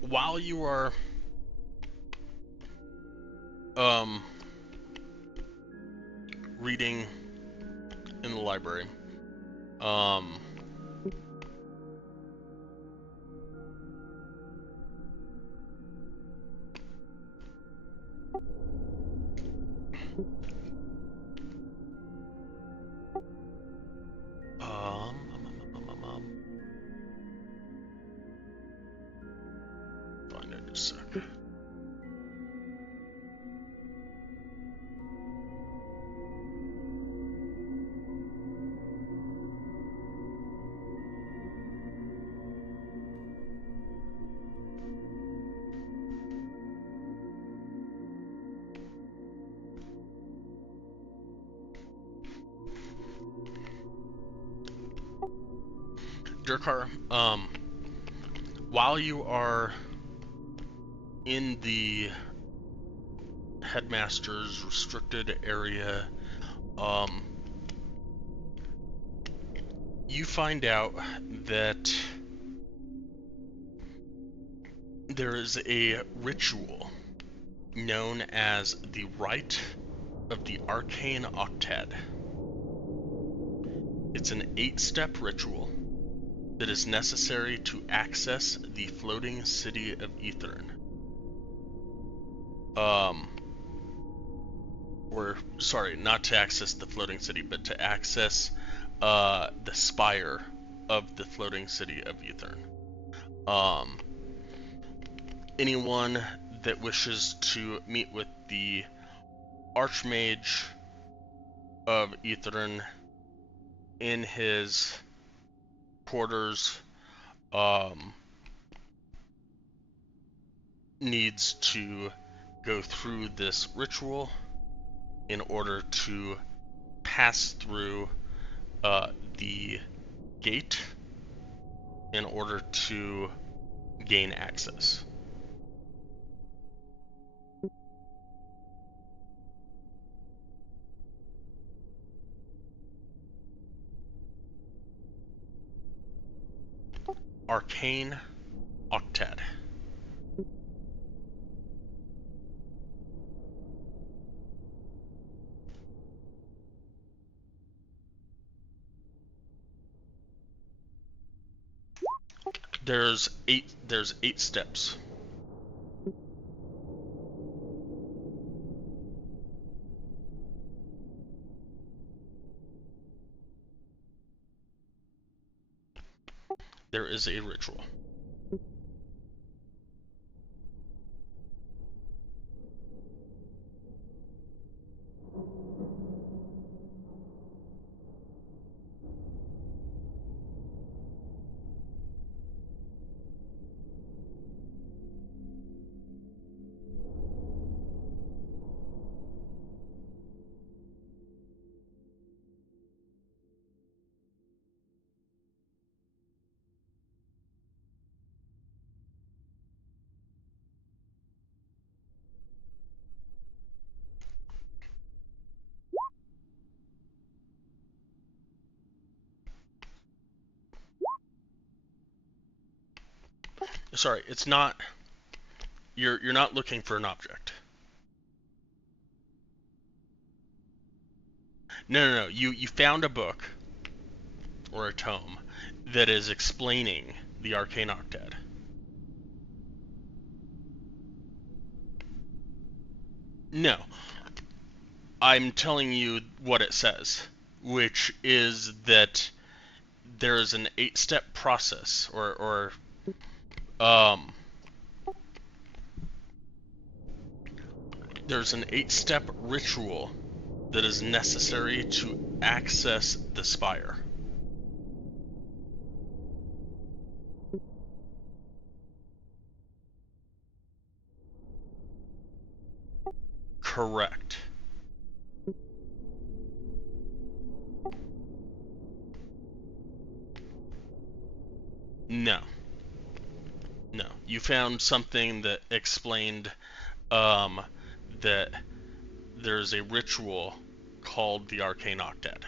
while you are reading in the library, um, um, find it just a sec. Durkar, while you are in the headmaster's restricted area, you find out that there is a ritual known as the Rite of the Arcane Octet. It's an 8-step ritual that is necessary to access the floating city of Ythryn. Or, sorry, not to access the floating city, but to access the spire of the floating city of Ythryn. Anyone that wishes to meet with the Archmage of Ythryn in his quarters needs to go through this ritual in order to pass through the gate in order to gain access. Arcane Octet. There's eight steps. There is a ritual. Sorry, it's not. You're not looking for an object. No. You found a book or a tome that is explaining the Arcane Octet. No, I'm telling you what it says, which is that there's an 8-step process, or there's an 8-step ritual that is necessary to access the spire. Correct. No. No. You found something that explained that there's a ritual called the Arcane Octet.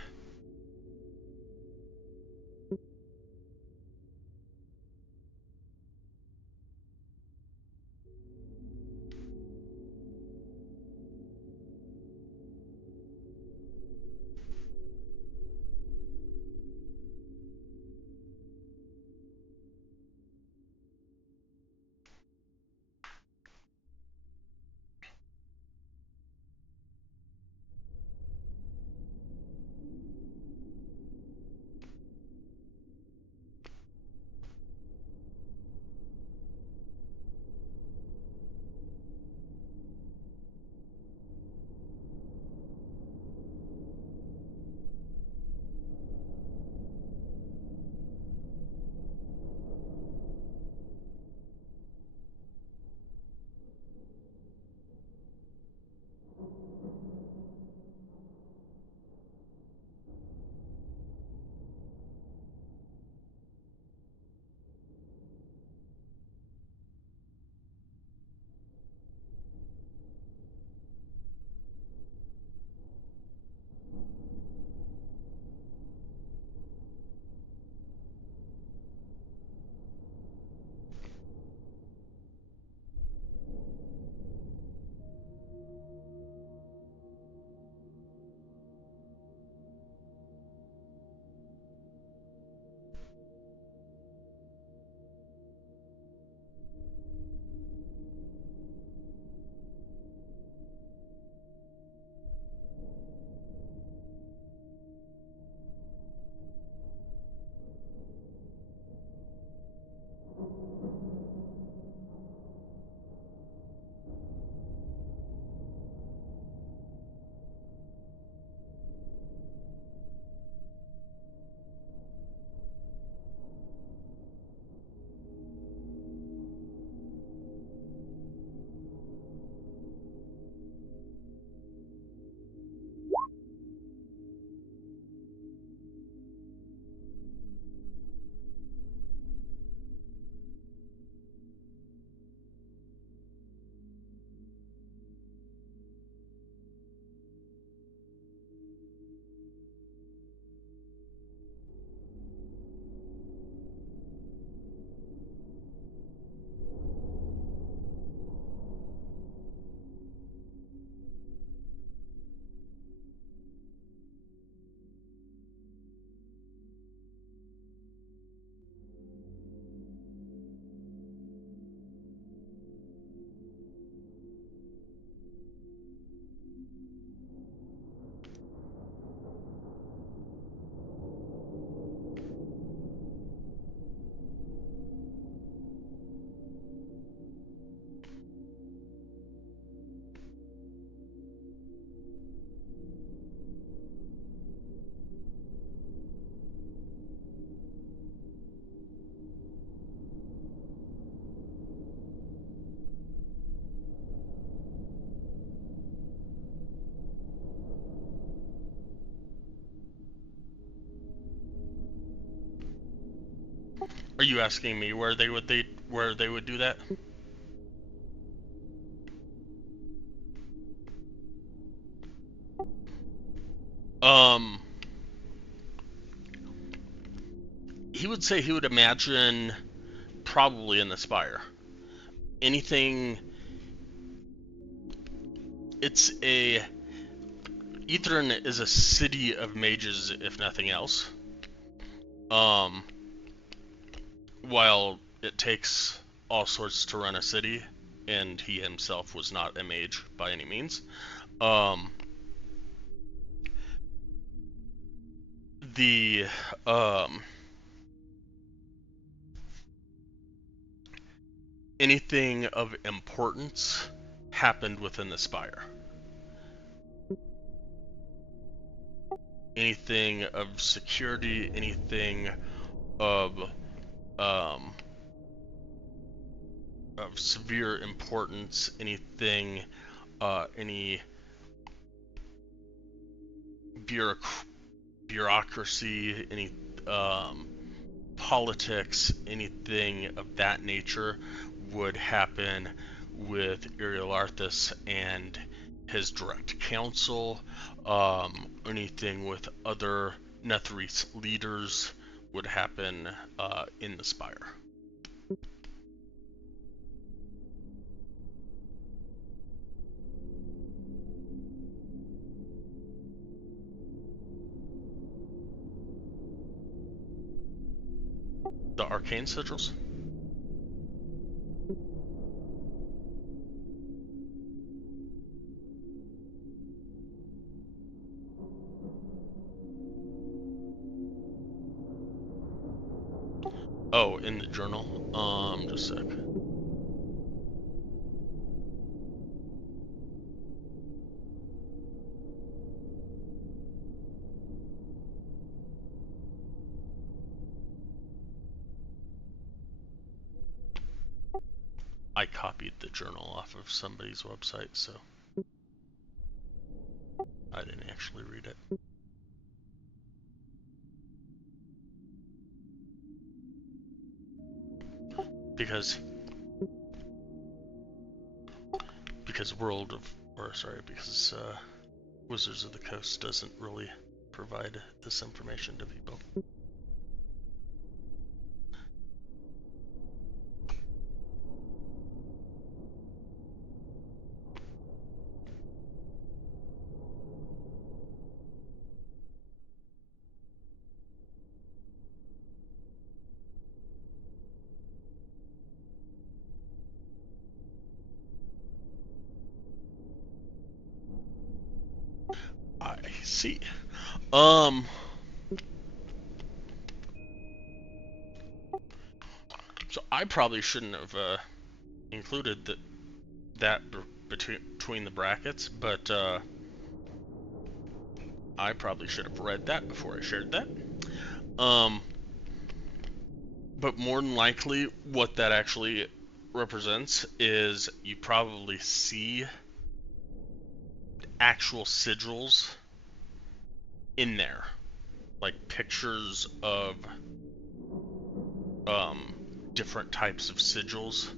Are you asking me where they would do that? He would say he would imagine probably in the spire. Anything. It's a. Ythryn is a city of mages, if nothing else. While it takes all sorts to run a city, and he himself was not a mage by any means. The anything of importance happened within the spire. Anything of security, anything of severe importance, anything, any bureaucracy, any politics, anything of that nature would happen with Irilarthus and his direct counsel. Anything with other Netherese leaders would happen in the spire. The arcane sigils? Oh, in the journal? Just a sec. I copied the journal off of somebody's website, so I didn't actually read it. Because Wizards of the Coast doesn't really provide this information to people. I see. So I probably shouldn't have included that between the brackets, but I probably should have read that before I shared that. But more than likely, what that actually represents is you probably see actual sigils in there, like pictures of different types of sigils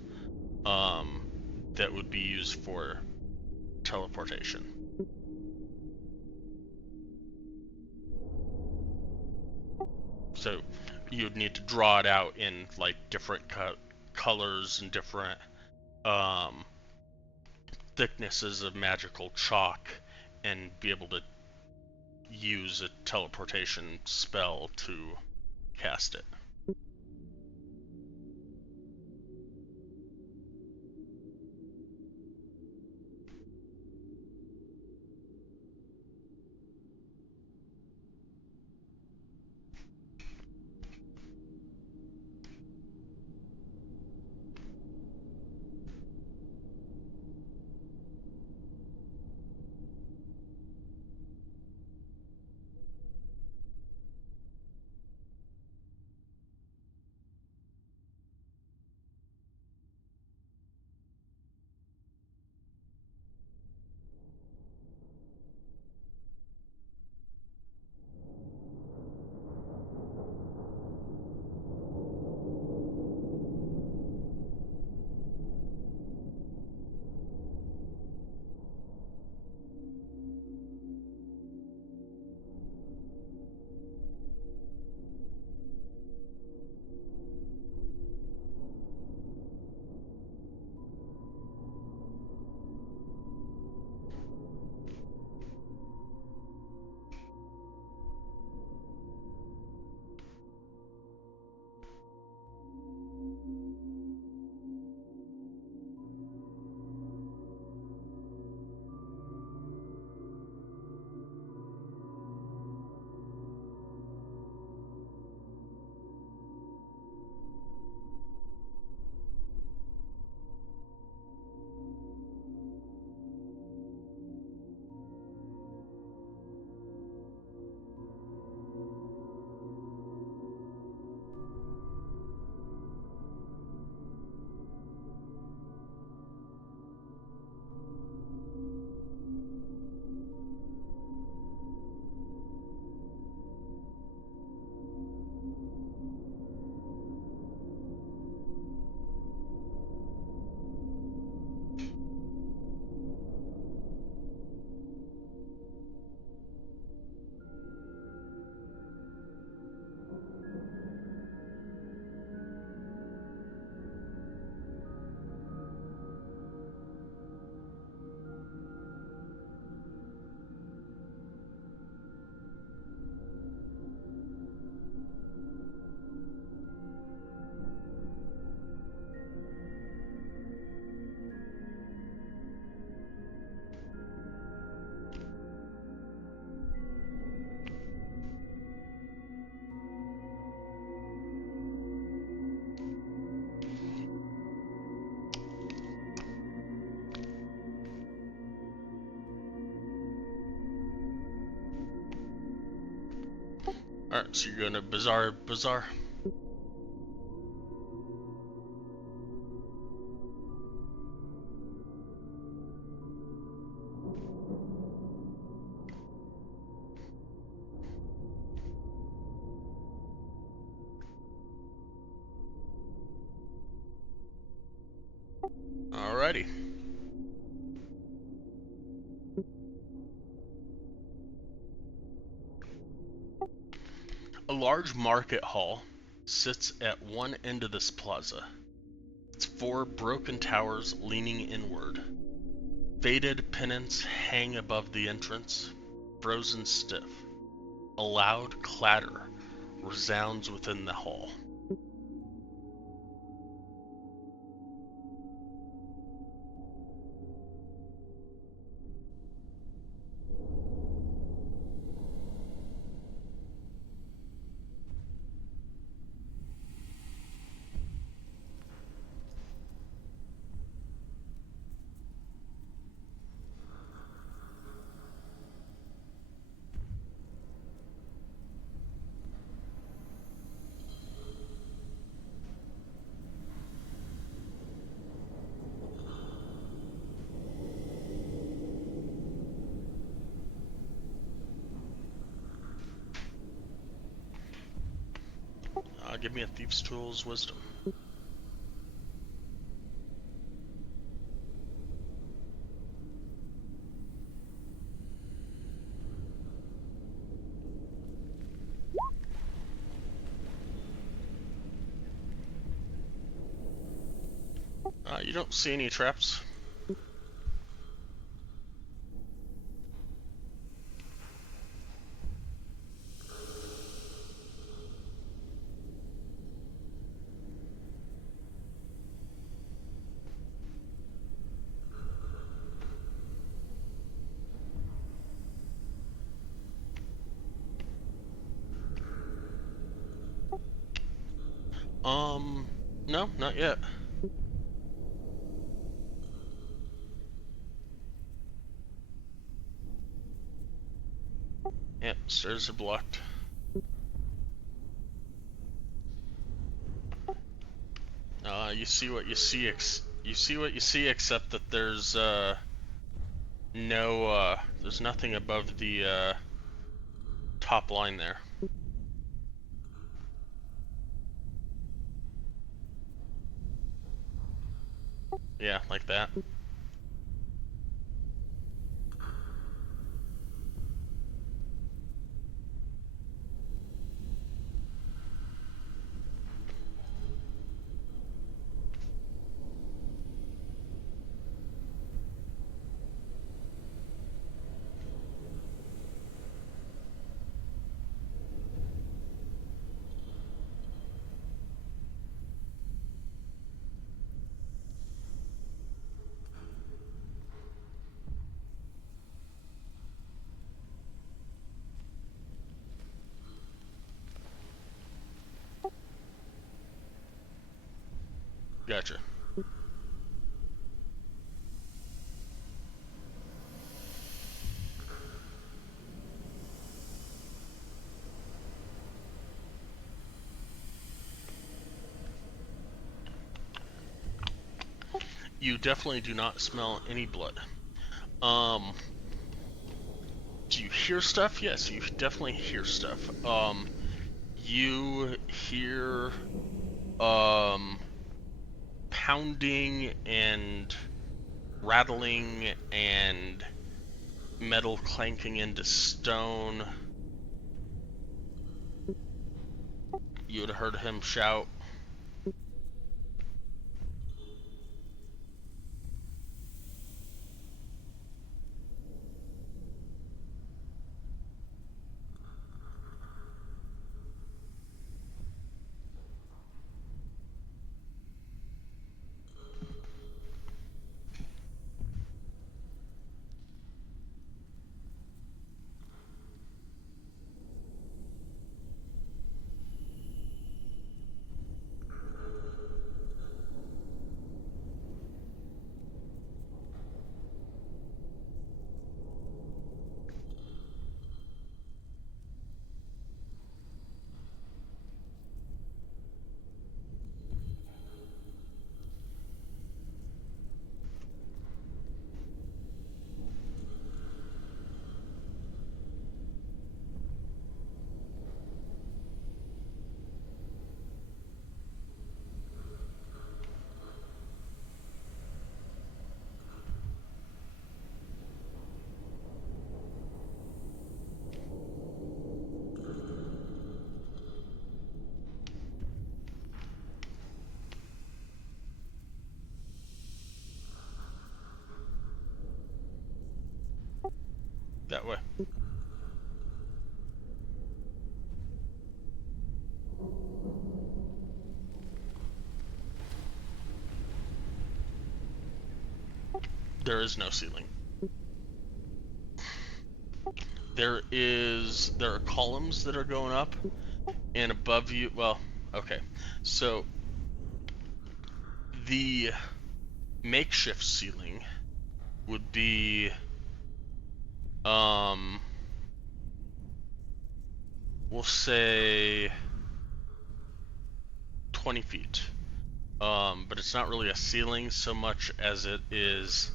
that would be used for teleportation. So you'd need to draw it out in like different colors and different thicknesses of magical chalk, and be able to use a teleportation spell to cast it. Alright, so you're going to Bazaar. Alrighty. A large market hall sits at one end of this plaza. Its four broken towers leaning inward. Faded pennants hang above the entrance, frozen stiff. A loud clatter resounds within the hall. Give me a Thief's Tools Wisdom. You don't see any traps. No, not yet. Yep, stairs are blocked. You see what you see. You see what you see, except that there's there's nothing above the top line there. Yeah, like that. Gotcha. You definitely do not smell any blood. Do you hear stuff? Yes, you definitely hear stuff. You hear, pounding and rattling and metal clanking into stone. You would have heard him shout. That way. There is no ceiling. There are columns that are going up, and above you, well, okay. So the makeshift ceiling would be we'll say 20 feet. But it's not really a ceiling so much as it is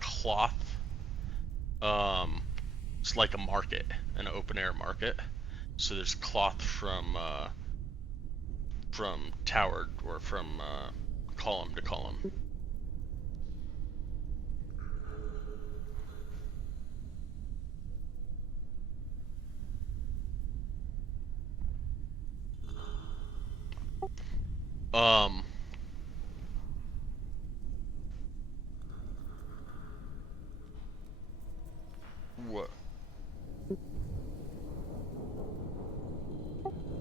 cloth. It's like a market, an open air market. So there's cloth from tower or from column to column. What?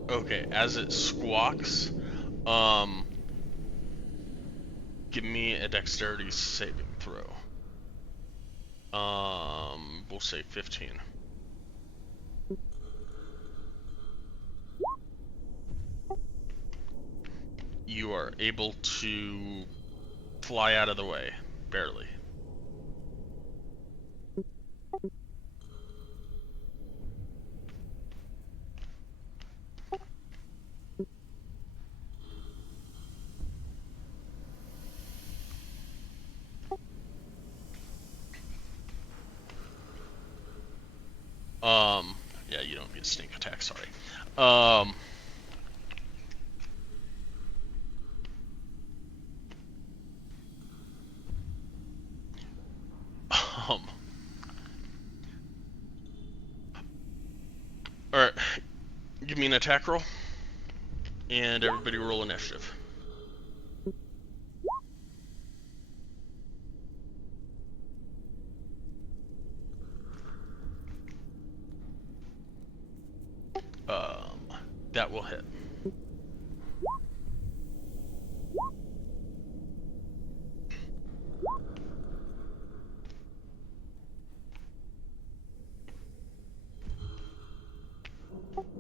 Okay, as it squawks, give me a dexterity saving throw. We'll say 15. You are able to fly out of the way, barely. Yeah, you don't get sneak attack, sorry. Alright, give me an attack roll, and everybody roll initiative. That will hit.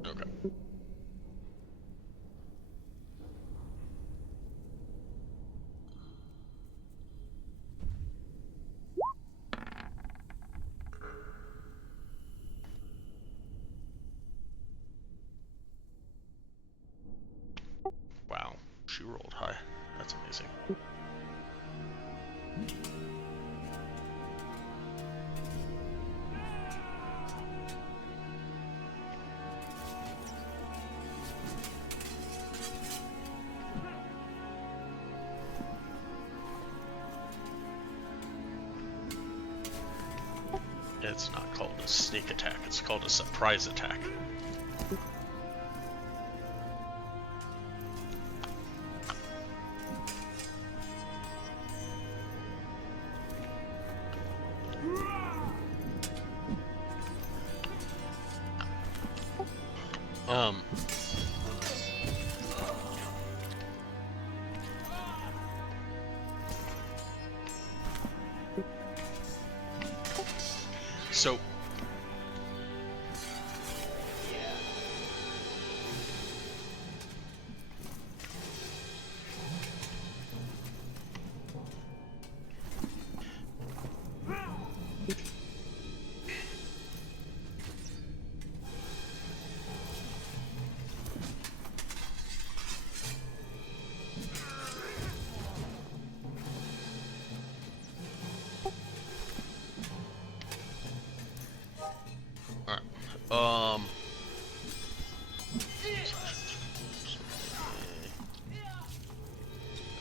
Okay. Wow, she rolled high. That's amazing. It's not called a sneak attack, it's called a surprise attack. So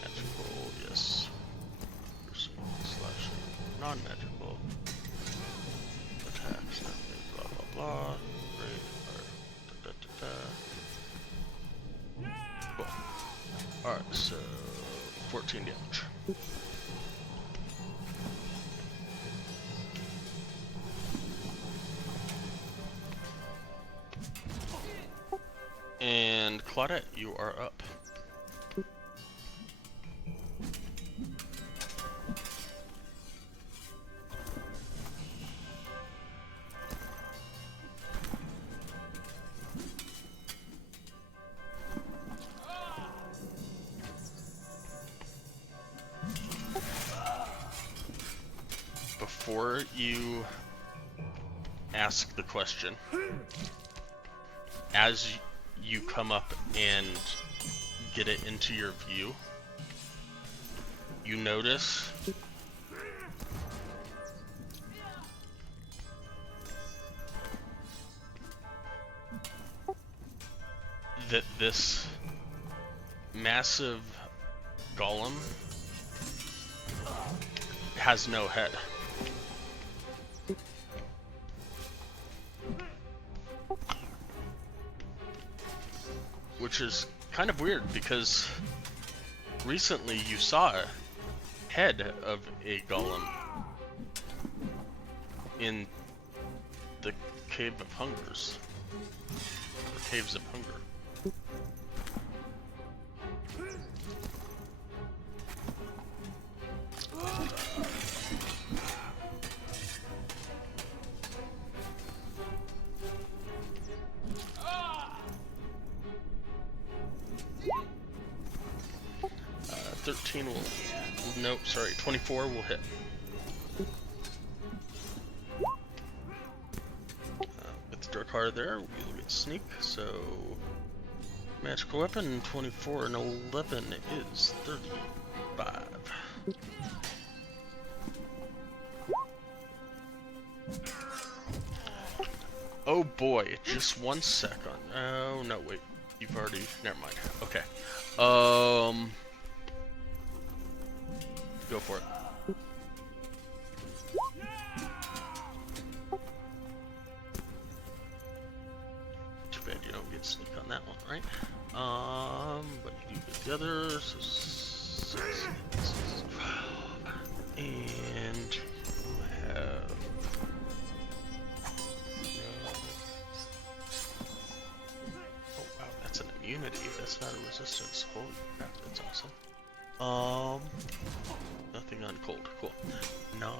magical, yes. Non-magical attacks, blah blah blah. Great. Da, da, da, da. Cool. Alright, so 14 damage. And Claudette, you are up. Before you ask the question, as you come up and get it into your view, you notice that this massive golem has no head. Which is kind of weird because recently you saw a head of a golem in the Cave of Hungers. Or Caves of Hunger. 13 will... Nope, sorry, 24 will hit. With the dark heart there, we'll get sneak, so... Magical weapon, 24 and 11 is 35. Oh boy, just 1 second. Oh, no, wait. You've already... Never mind. Okay. Go for it. Too bad you don't get sneak on that one, right? But you do get the others. 6, 12. And you have... Oh wow, that's an immunity. That's not a resistance. Holy crap, that's awesome. Nothing on cold. Cool. 9.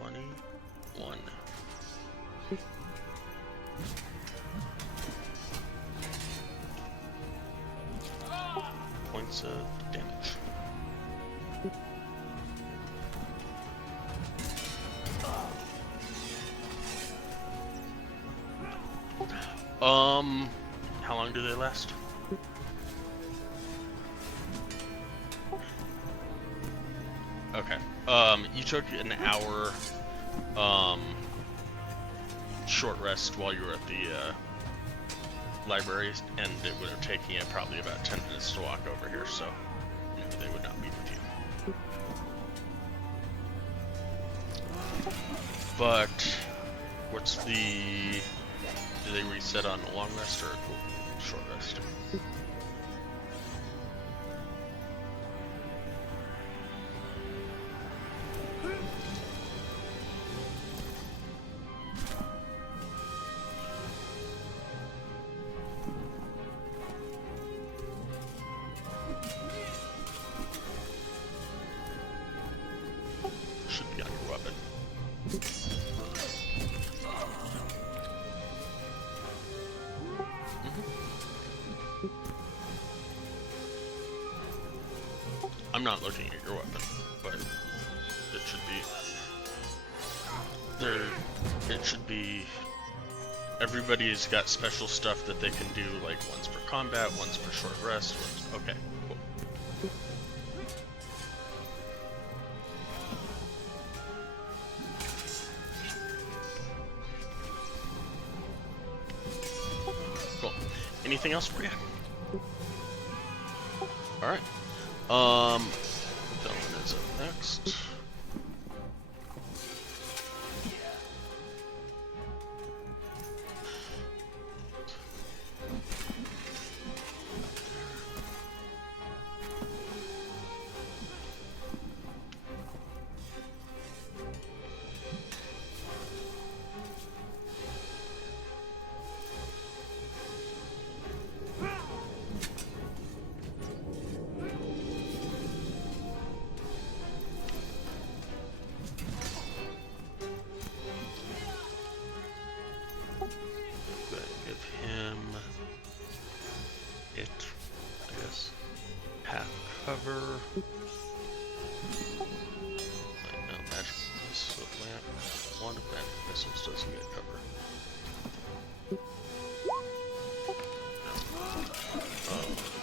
21. Points of damage. How long do they last? Okay. You took an hour, short rest while you were at the, library, and it would have taken you probably about 10 minutes to walk over here, so, you know, they would not be with you. But, what's the... Do they reset on a long rest or a short rest? Should be on your weapon. I'm not looking at your weapon, but it should be there. It should be. Everybody's got special stuff that they can do, like one's for combat, one's for short rest. Okay, cool. Cool. Anything else for you? All right. Dylan is up next. Give him it, I guess. Half cover. No, magic missile lamp. One of magic missiles doesn't get cover. No.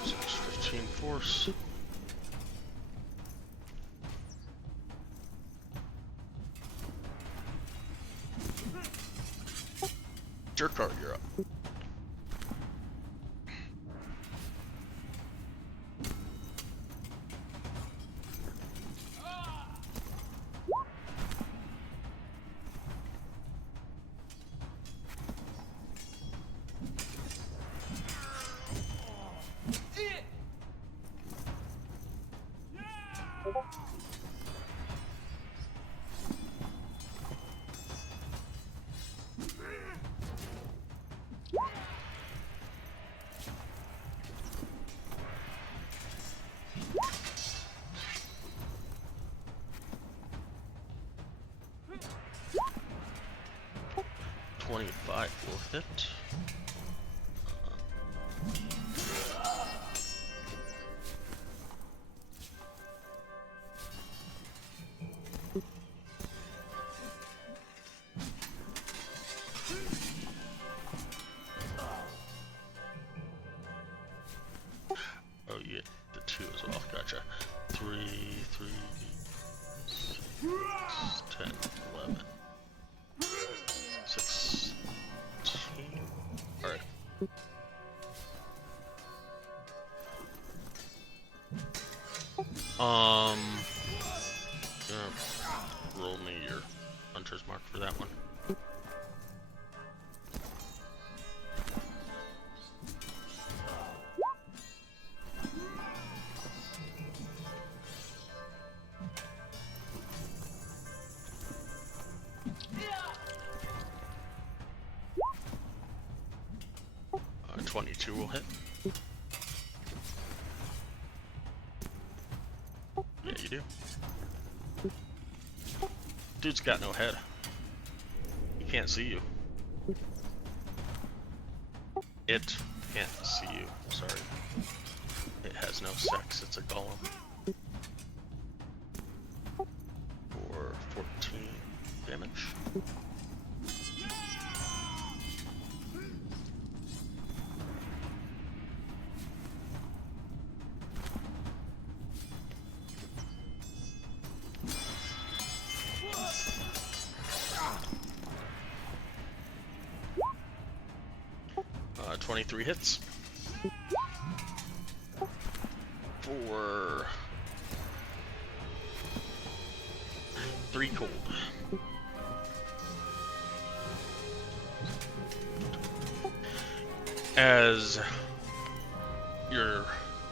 615 force. Jerkar, you're up. $25 will hit. Oh, yeah, the 2 as well. Gotcha. 3, 6, 10, 11. 16. Alright. Roll me your hunter's mark for that one. Uh, 22 will hit. Yeah, you do. Dude's got no head. He can't see you. It can't see you. Sorry. It has no sex. It's a golem. For 14 damage. Uh, 23 hits. For 3 cold. As your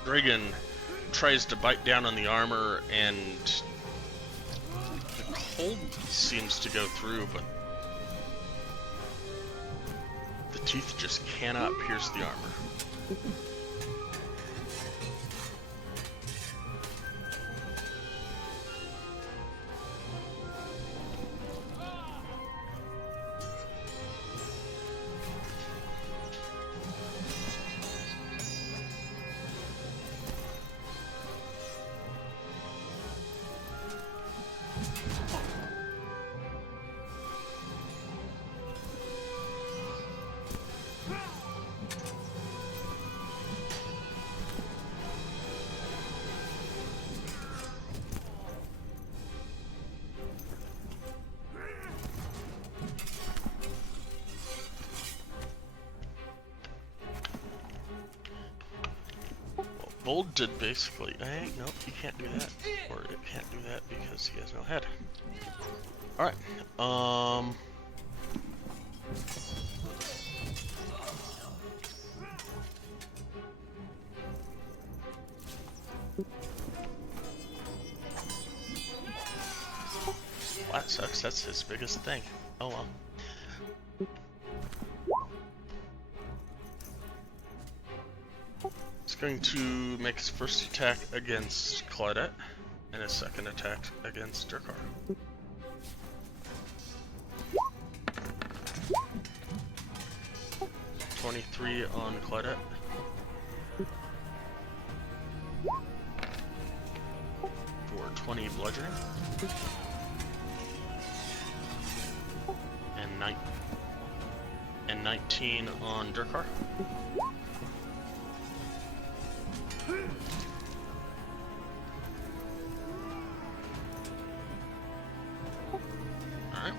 dragon tries to bite down on the armor, and the cold seems to go through, but the teeth just cannot pierce the armor. Bold did basically. Hey, nope, you can't do that. Or it can't do that because he has no head. Alright. Well, that sucks. That's his biggest thing. Oh well. Going to make his first attack against Claudette and his second attack against Jerkar. 23 on Claudette. For 20 bludgeoning. And 19 on Durkar. Alright.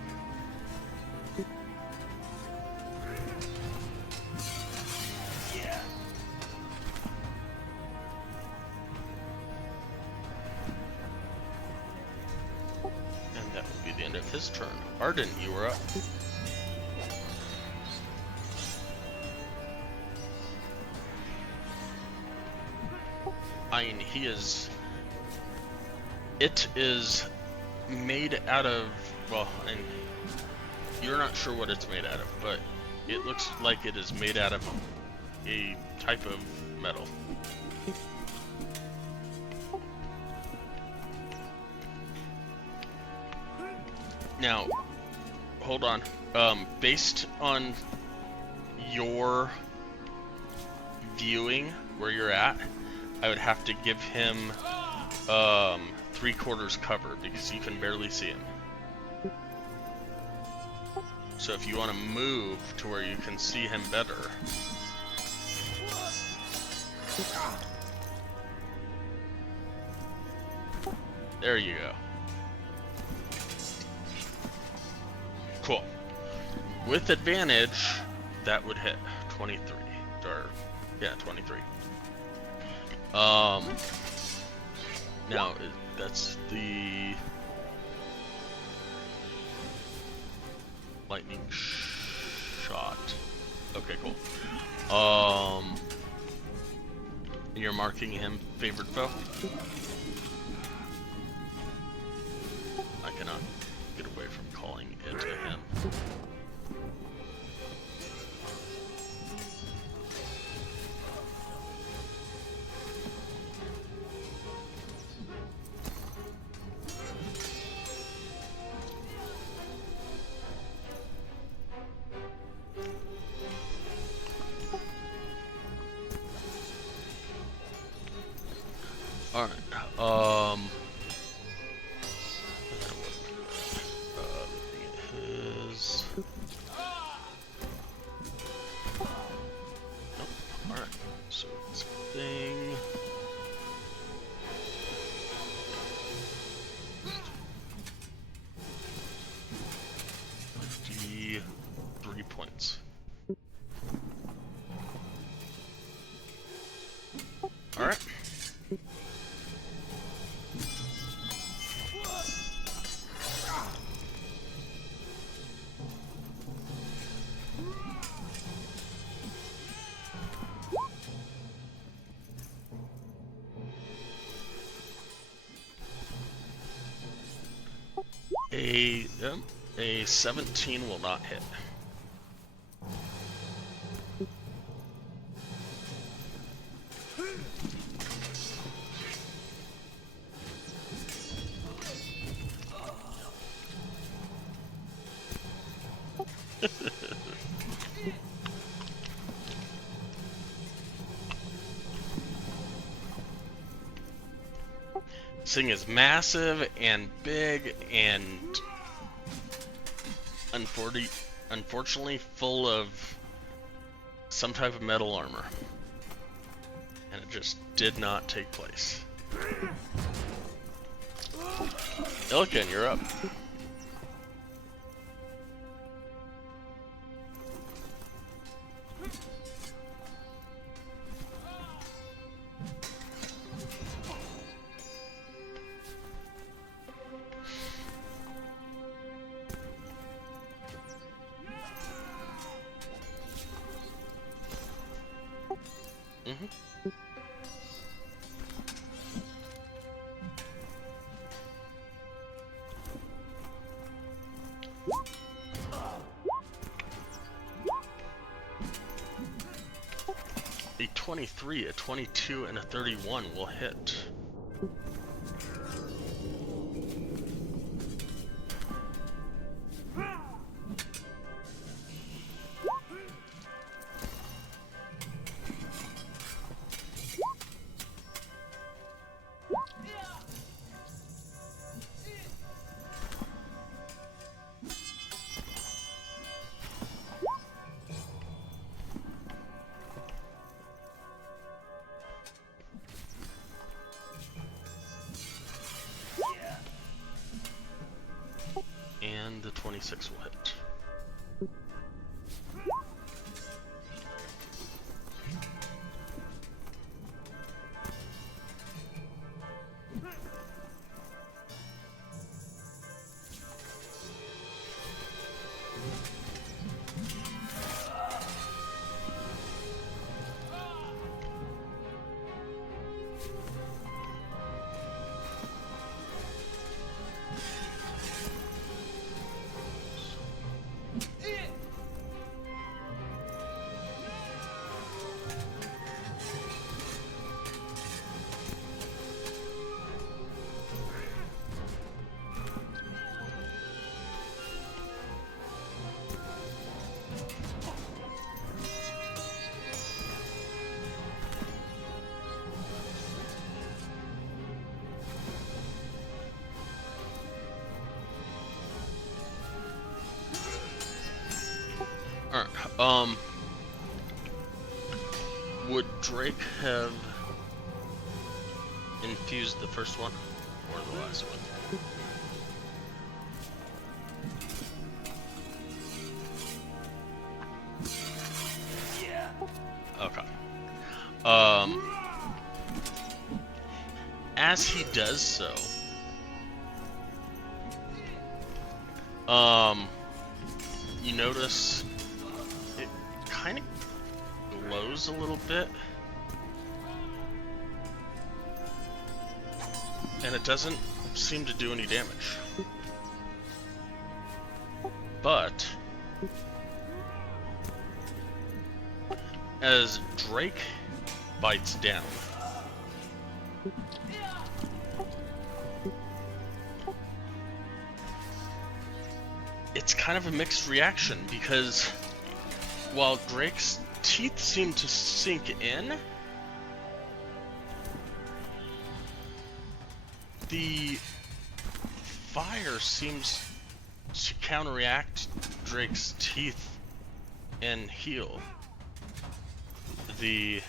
Yeah. And that will be the end of his turn. Arden, you are up. I mean, he is... It is made out of... Well, and you're not sure what it's made out of, but it looks like it is made out of a type of metal. Now, hold on. Based on your viewing where you're at, I would have to give him 3/4 cover because you can barely see him. So if you want to move to where you can see him better. There you go. Cool. With advantage, that would hit 23. Or, yeah, 23. Now, that's the lightning shot. Okay, cool. You're marking him favored foe? I cannot get away from calling it to him. Alright, looking at his... Nope, alright, so it's thing... 53 points. Alright. A 17 will not hit. This thing is massive and big and unfortunately full of some type of metal armor. And it just did not take place. Illican, you're up. A 23, a 22, and a 31 will hit. 6 will hit. Alright, would Drake have infused the first one or the last one? Okay. As he does so, you notice it kind of glows a little bit, and it doesn't seem to do any damage. But as Drake bites down, it's kind of a mixed reaction, because while Drake's teeth seem to sink in, the fire seems to counteract Drake's teeth and heal the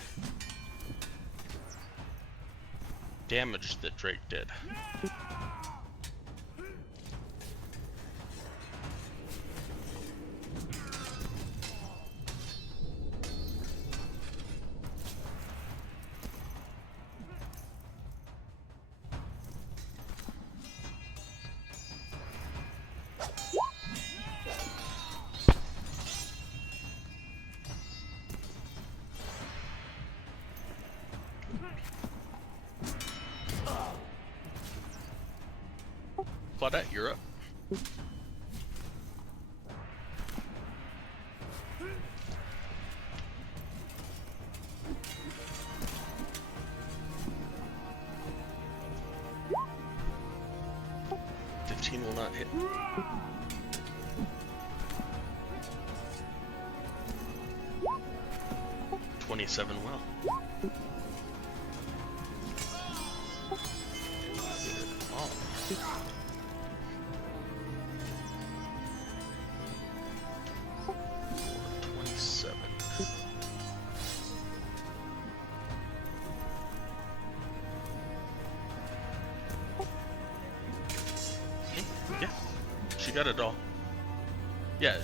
damage that Drake did. Claudette, you're up. Will not hit. 27 will. Oh. 27. Yeah, she got a doll. Yeah,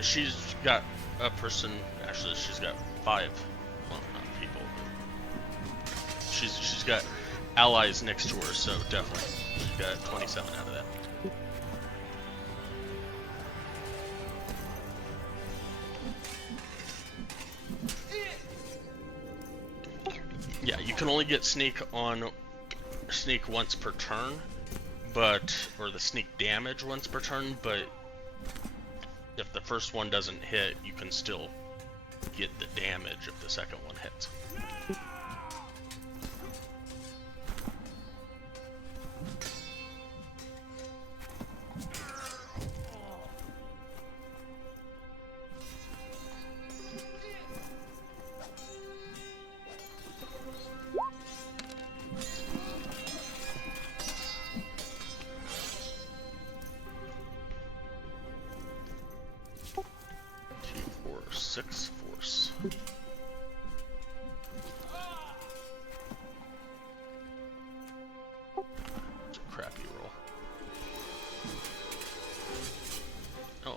she's got a person. Actually, she's got 5. Well, not people, but she's got allies next to her. So definitely, she got 27 out of that. Yeah, you can only get sneak once per turn, or the sneak damage once per turn, but if the first one doesn't hit, you can still get the damage if the second one hits. Six force. It's a crappy roll.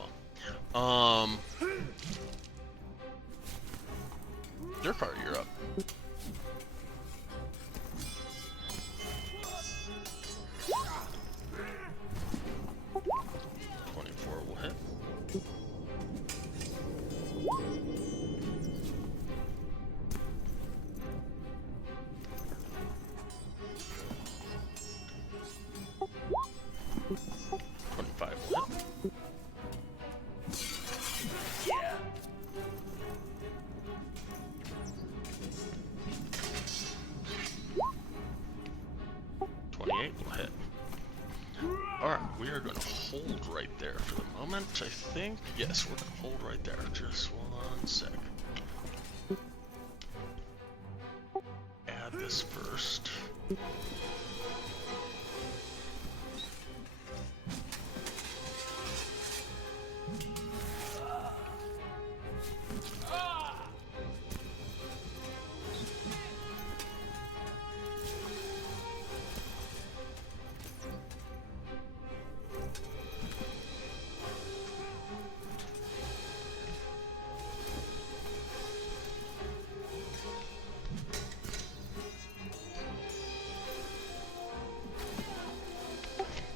Durkar, you're up. Will hit. We are going to hold right there for the moment, I think. Yes, we're going to hold right there. Just one sec. Add this first.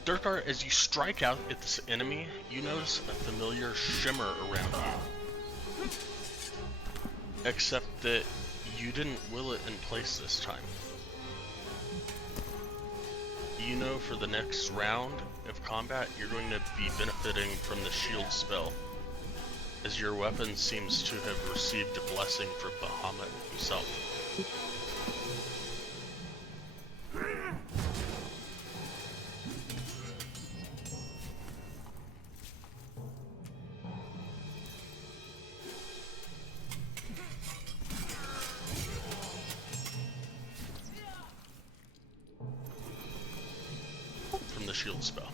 Durkar, as you strike out at this enemy, you notice a familiar shimmer around you. Except that you didn't will it in place this time. You know for the next round of combat, you're going to be benefiting from the shield spell, as your weapon seems to have received a blessing from Bahamut himself. Shield spell.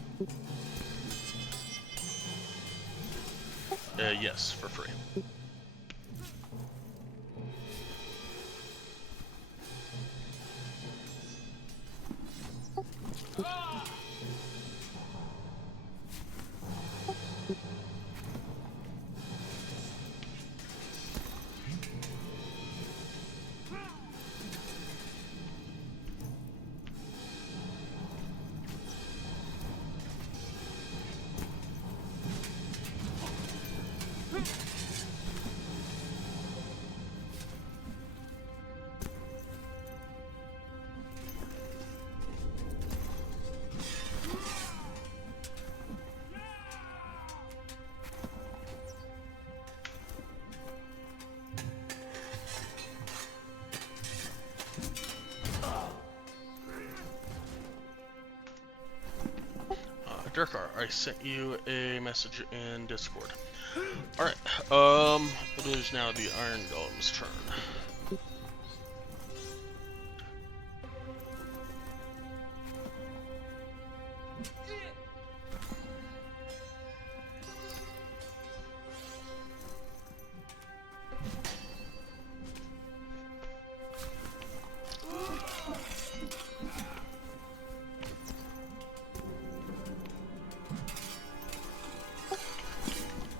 Yes, for free. Durkar, I sent you a message in Discord. Alright, it is now the Iron Golem's turn.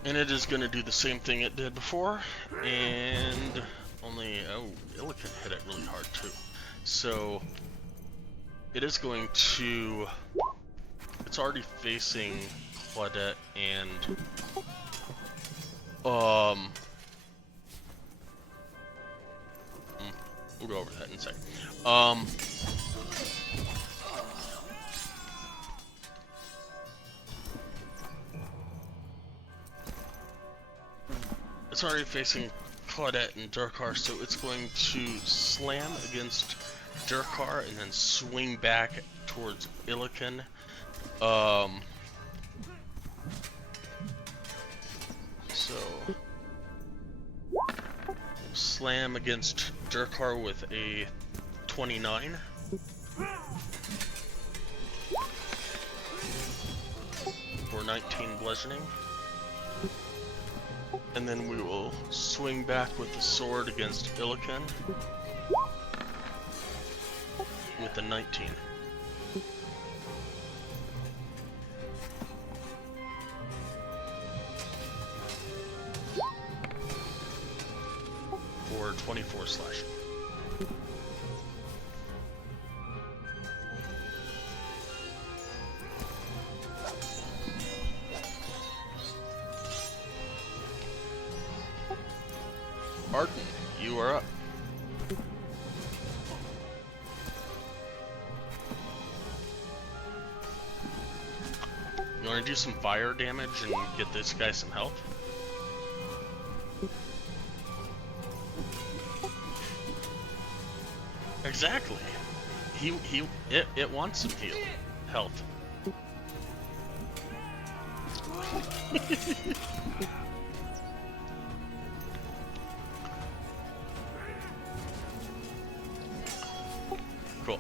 And it is going to do the same thing it did before, and only, oh, Illican hit it really hard too. So, it is going to, it's already facing Claudette and, we'll go over that in a second. It's already facing Claudette and Durkar, so it's going to slam against Durkar and then swing back towards Illican. So slam against Durkar with a 29. For 19 bludgeoning. And then we will swing back with the sword against Illican with a 19. For 24 slashing. Arden, you are up. You want to do some fire damage and get this guy some health? Exactly. It wants some health. Cool.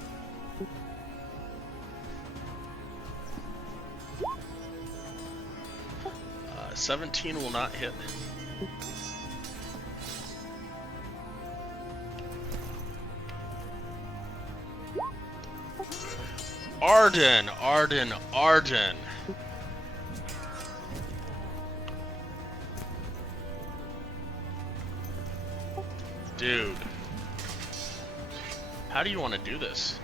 17 will not hit. Arden! Dude. How do you want to do this?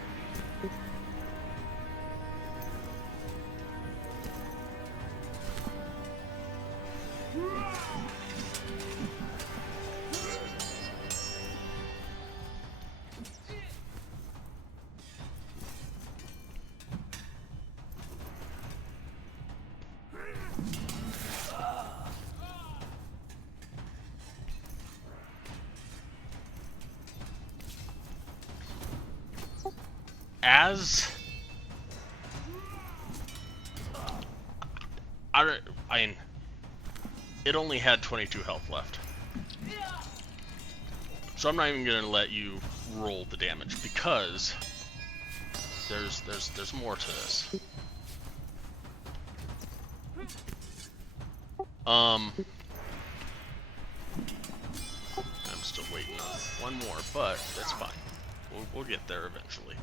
As I mean, it only had 22 health left, so I'm not even gonna let you roll the damage because there's more to this. I'm still waiting on one more, but that's fine. We'll get there eventually.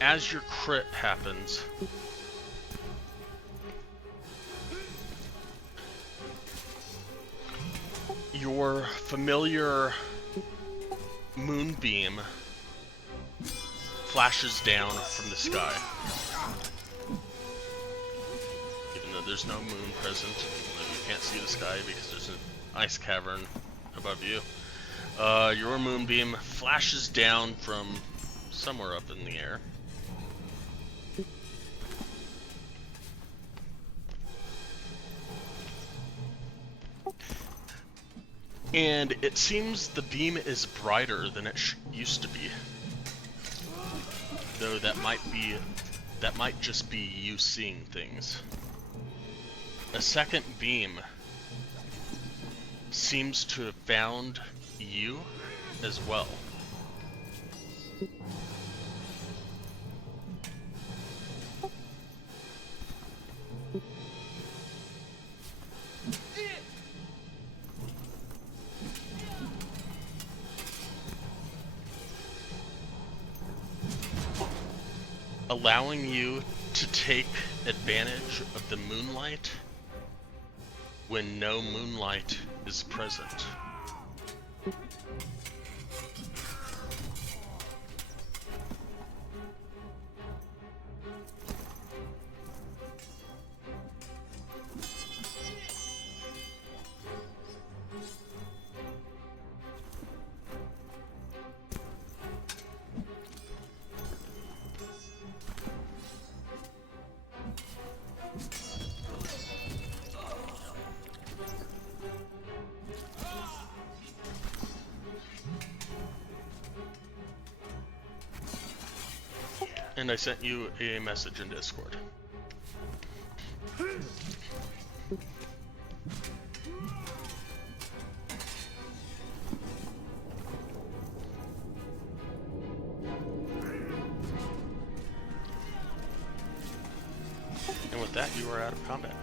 As your crit happens, your familiar moonbeam flashes down from the sky. Even though there's no moon present, even though you can't see the sky because there's an ice cavern above you, your moonbeam flashes down from somewhere up in the air. And it seems the beam is brighter than it used to be. Though that might just be you seeing things. A second beam seems to have found you as well. Allowing you to take advantage of the moonlight when no moonlight is present. And I sent you a message in Discord. And with that, you are out of combat.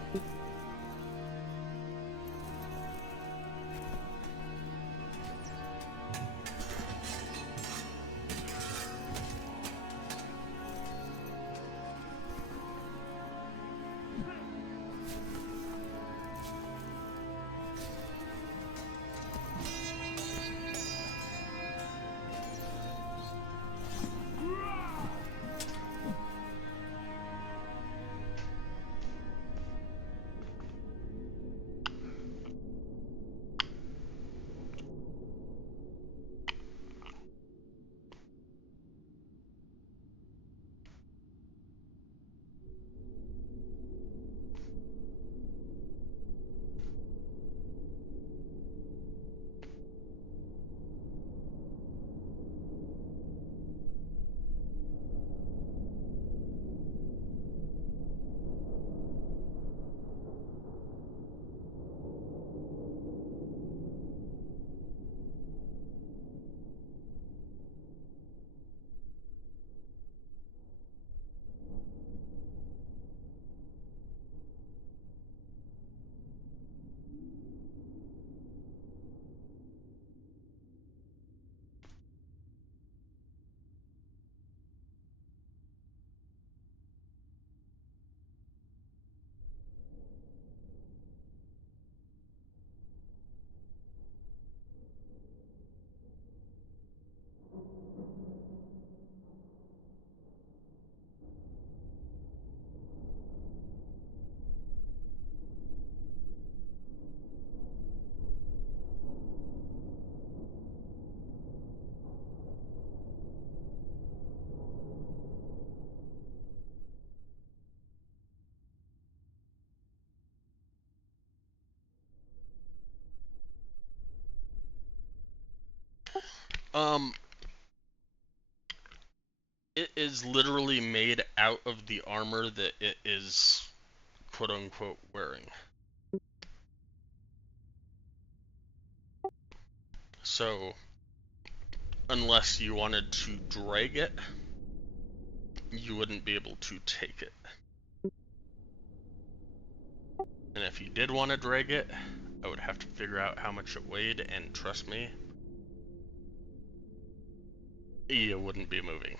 Um, it is literally made out of the armor that it is quote-unquote wearing. So, unless you wanted to drag it, you wouldn't be able to take it. And if you did want to drag it, I would have to figure out how much it weighed, and trust me, you wouldn't be moving.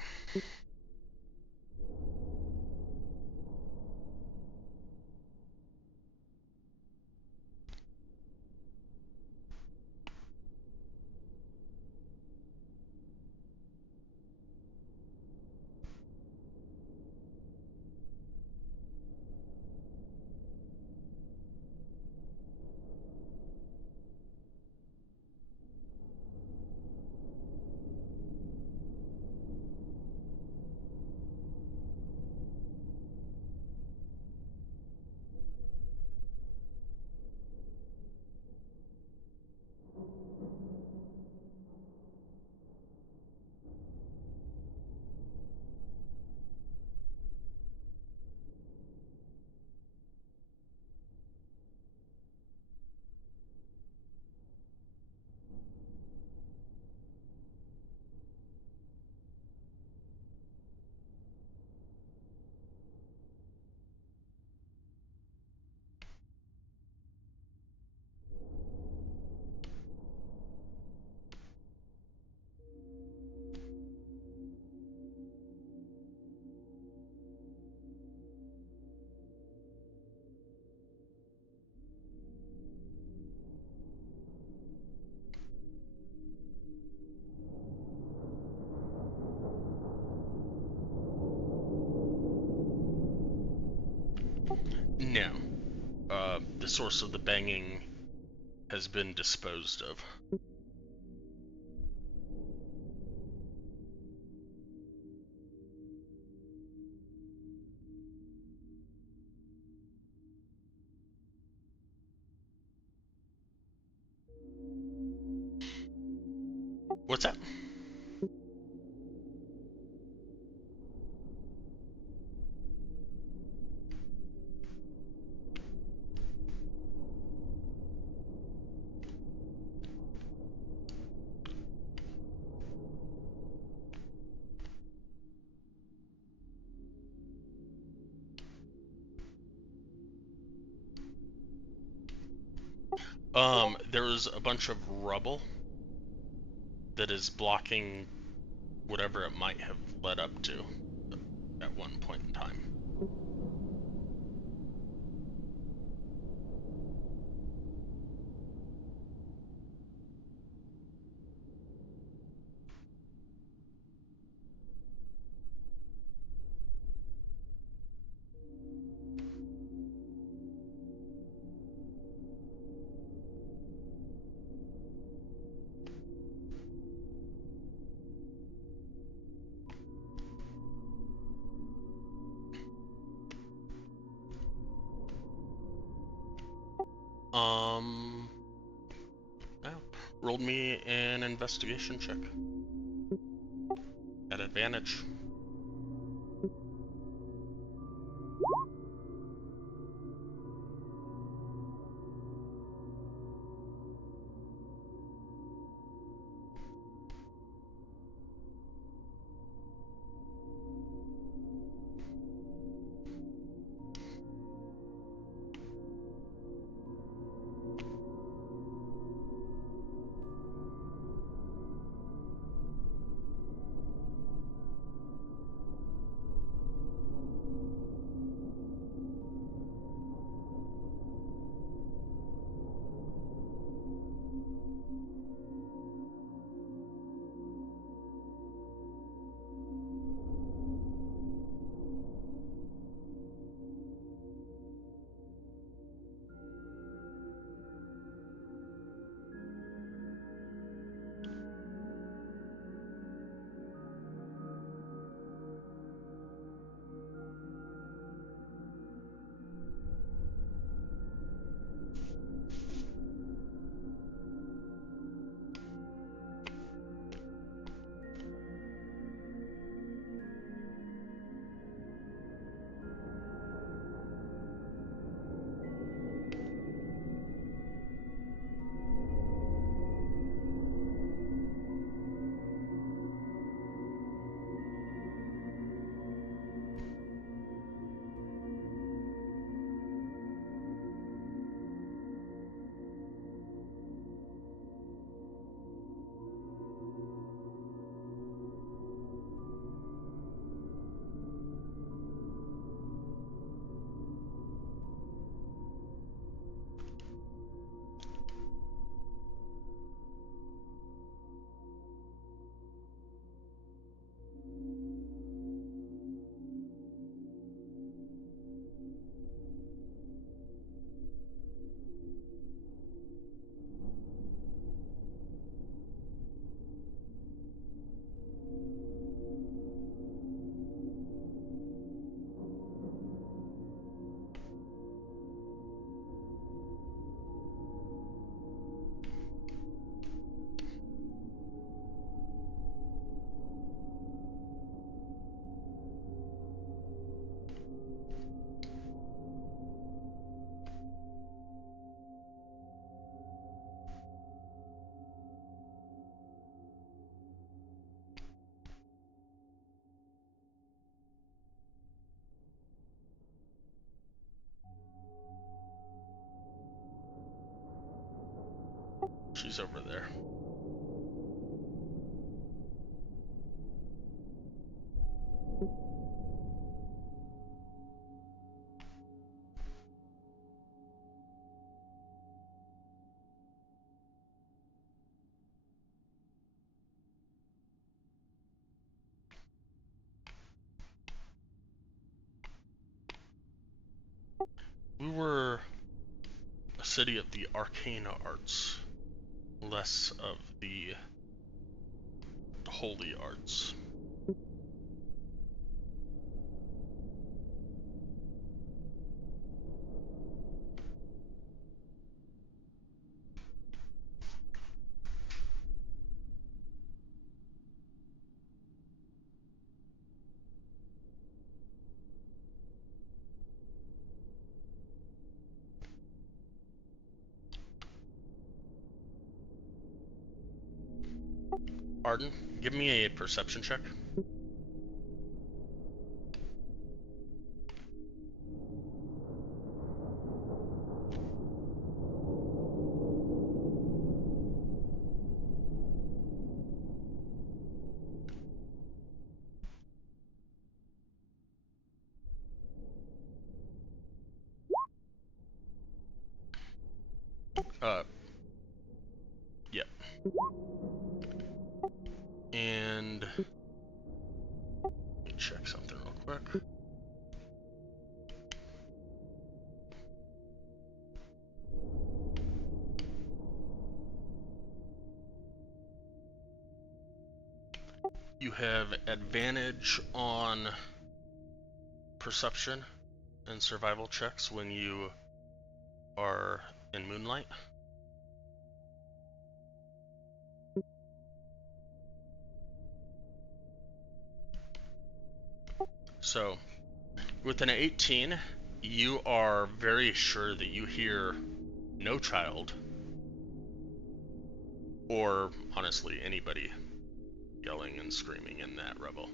No. The source of the banging has been disposed of. What's that? There's a bunch of rubble that is blocking whatever it might have led up to at one point in time. Yeah. Rolled me an investigation check. At advantage. She's over there. We were a city of the arcane arts, less of the holy arts. Arden, give me a perception check. Uh, yep. And let me check something real quick. You have advantage on perception and survival checks when you are in moonlight. So, with an 18, you are very sure that you hear no child, or honestly anybody, yelling and screaming in that revel.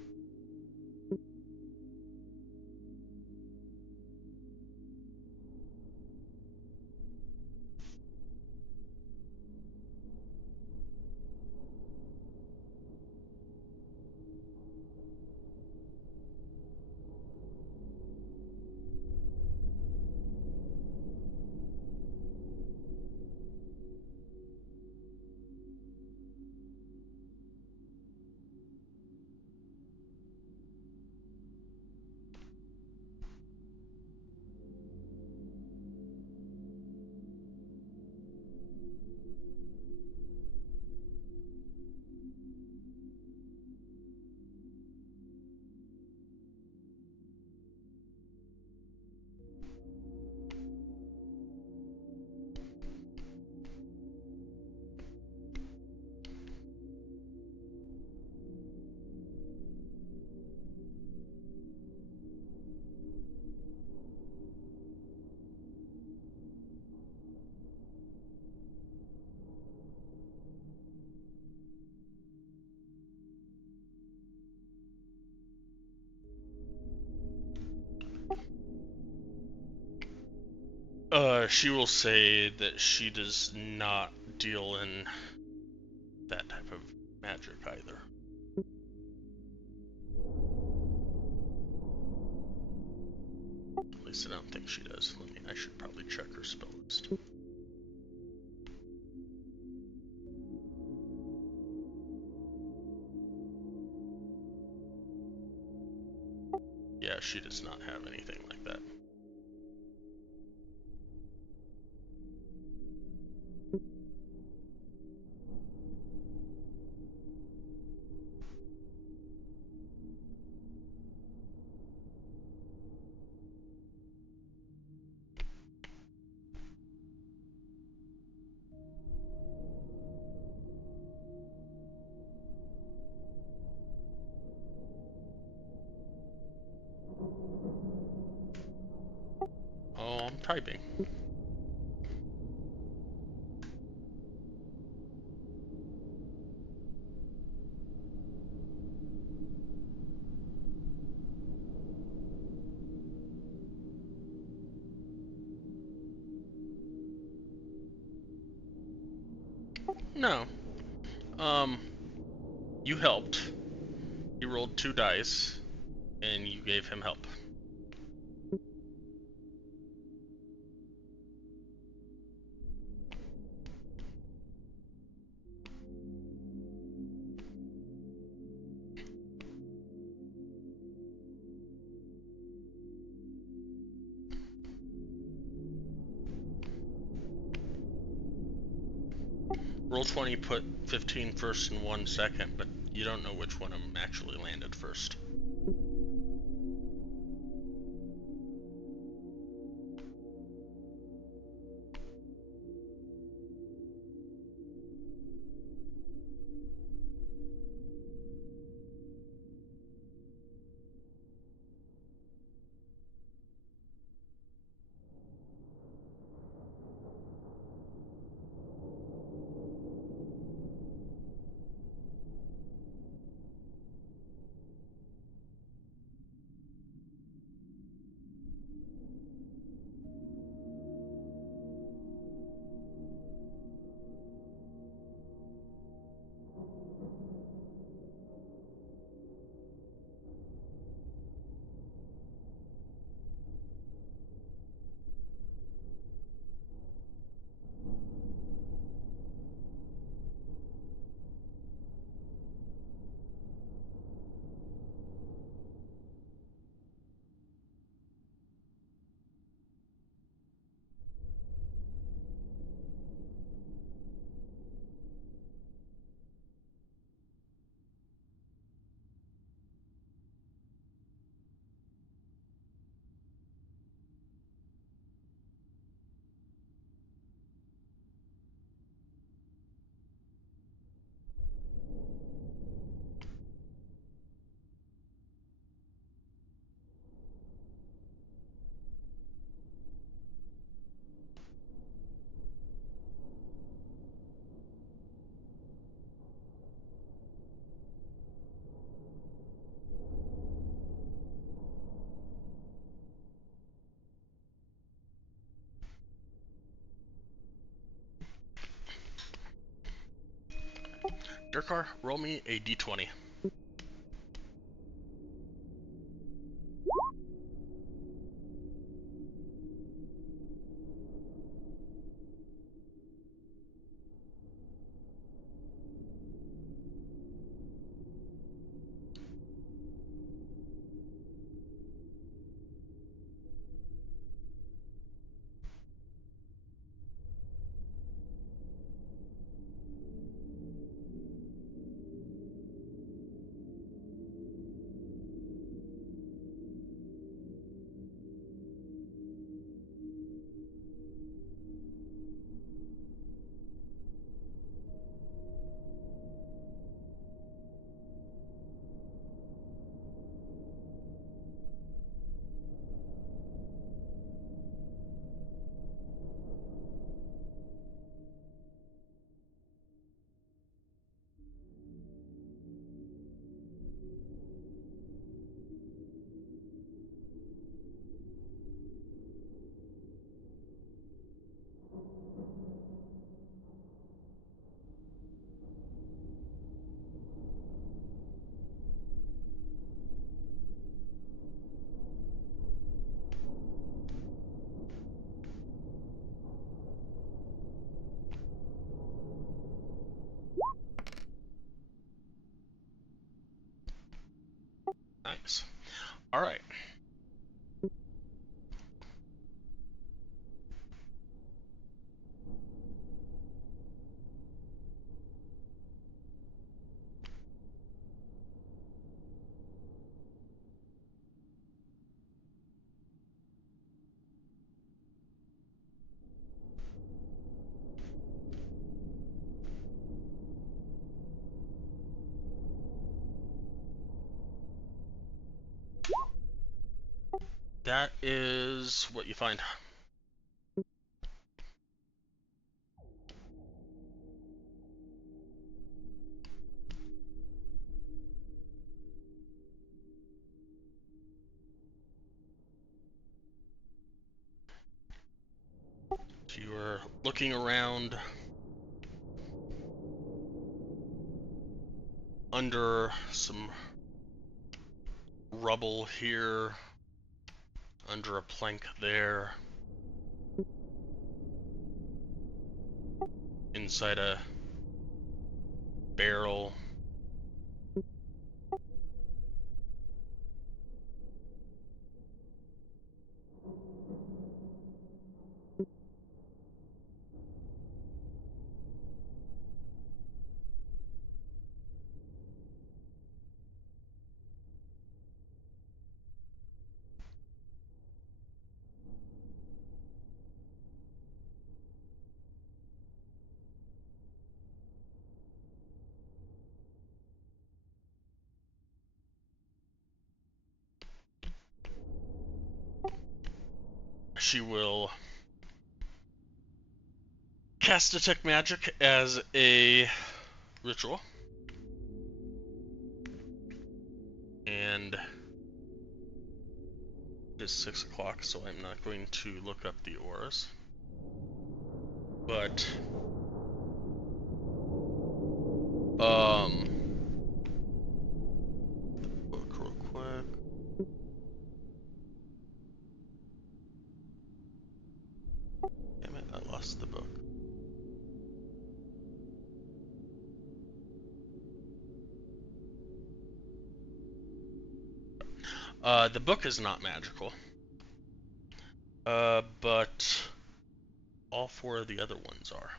She will say that she does not deal in that type of magic either. At least I don't think she does. I should probably check her spell list. Yeah, she does not have anything like that. Oh, I'm typing. No. You helped. He rolled 2 dice, and you gave him help. Roll20 put 15 first and 1 second, but you don't know which one of them actually landed first. Durkar, roll me a d20. Nice. All right. That is what you find. So you are looking around under some rubble here, under a plank there, inside a barrel. She will cast Detect Magic as a ritual. And it is 6 o'clock, so I'm not going to look up the auras. But, book real quick. Damn it, I lost the book. The book is not magical. But all 4 of the other ones are.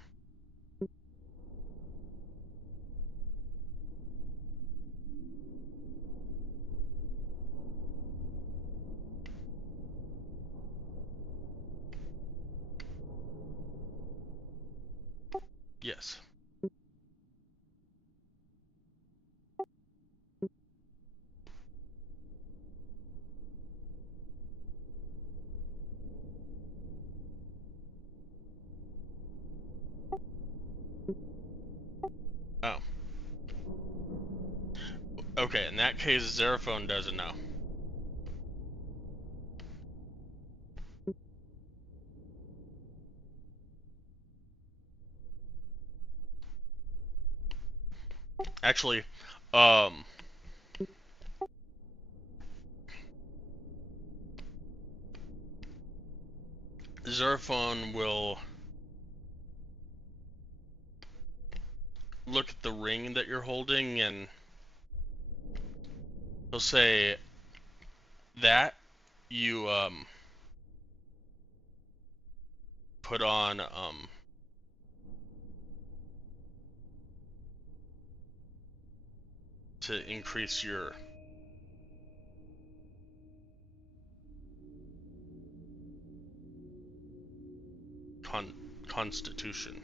Yes. Oh. Okay, in that case, Xerophone doesn't know. Actually, Xerophone will look at the ring that you're holding and he'll say that you put on to increase your constitution.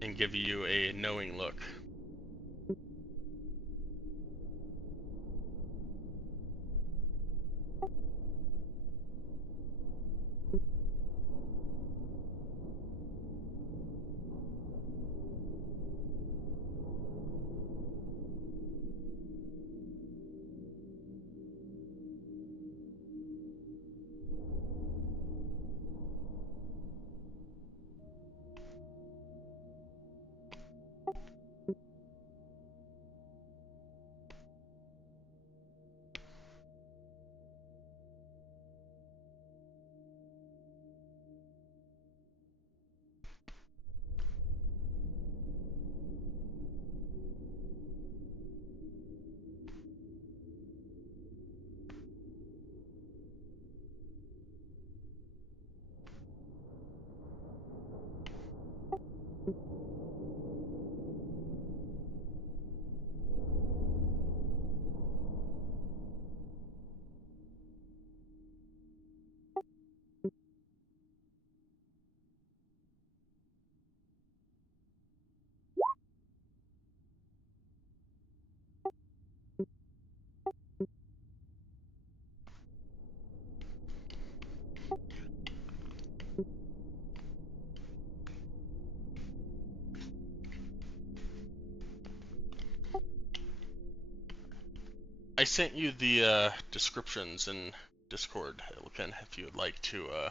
And give you a knowing look. I sent you the descriptions in Discord, Ilkin, if you would like to.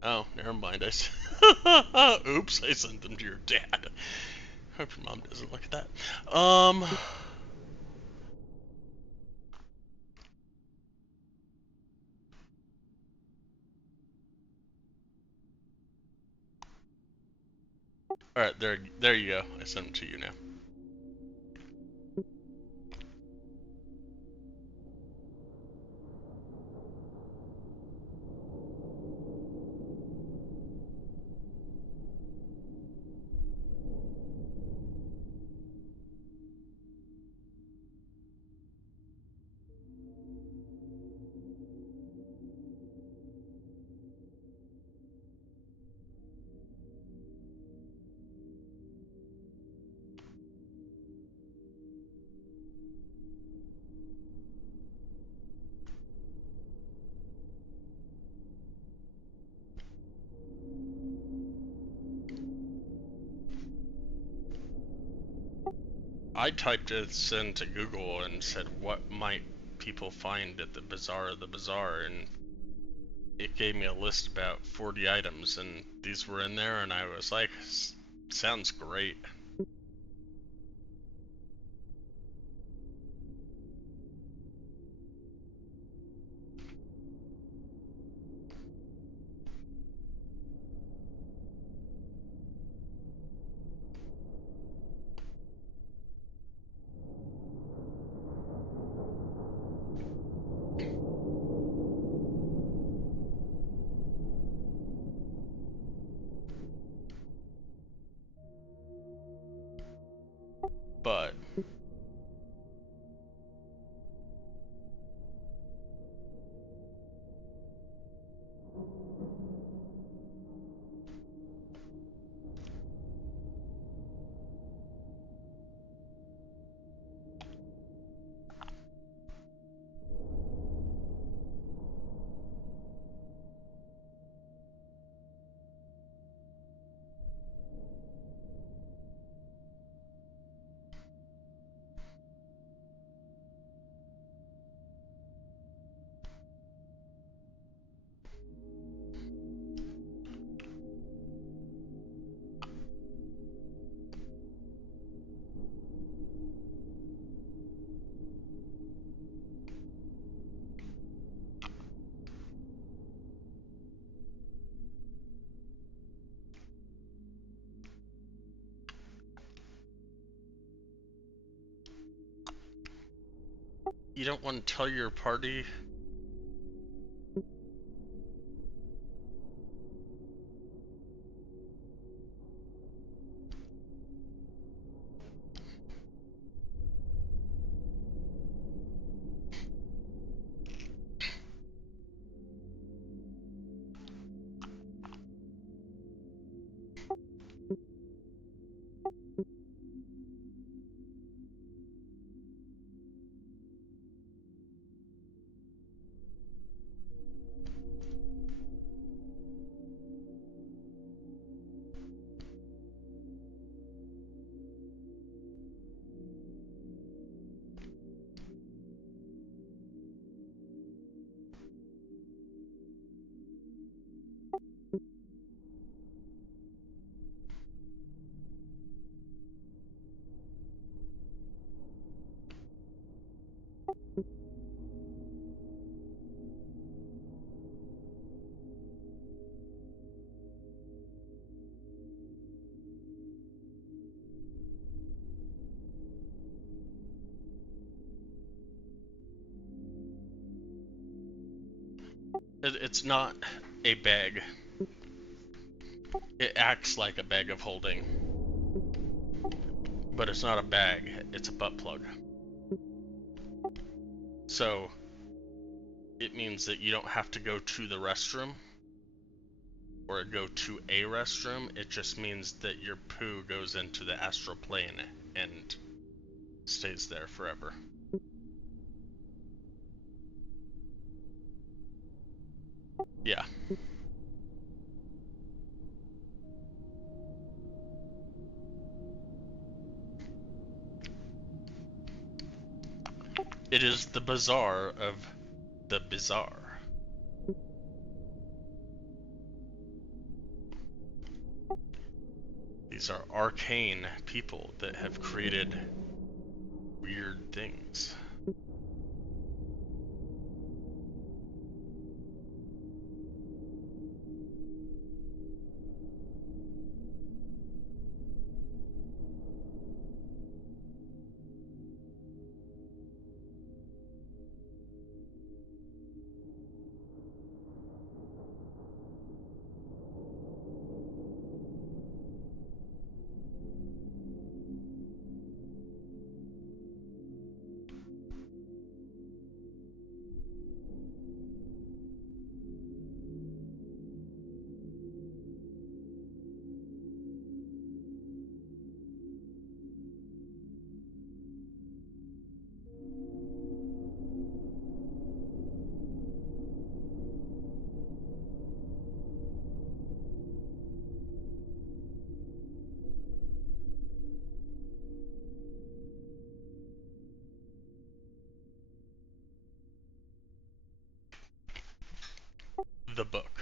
Oh, never mind. Oops, I sent them to your dad. Hope your mom doesn't look at that. All right, there you go. I sent them to you now. I typed this into Google and said, what might people find at the Bazaar, and it gave me a list about 40 items, and these were in there, and I was like, sounds great. You don't want to tell your party? It's not a bag. It acts like a bag of holding, but it's not a bag. It's a butt plug. So it means that you don't have to go to the restroom or go to a restroom. It just means that your poo goes into the astral plane and stays there forever. Yeah. It is the Bazaar of the bizarre. These are arcane people that have created weird things. The book.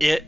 It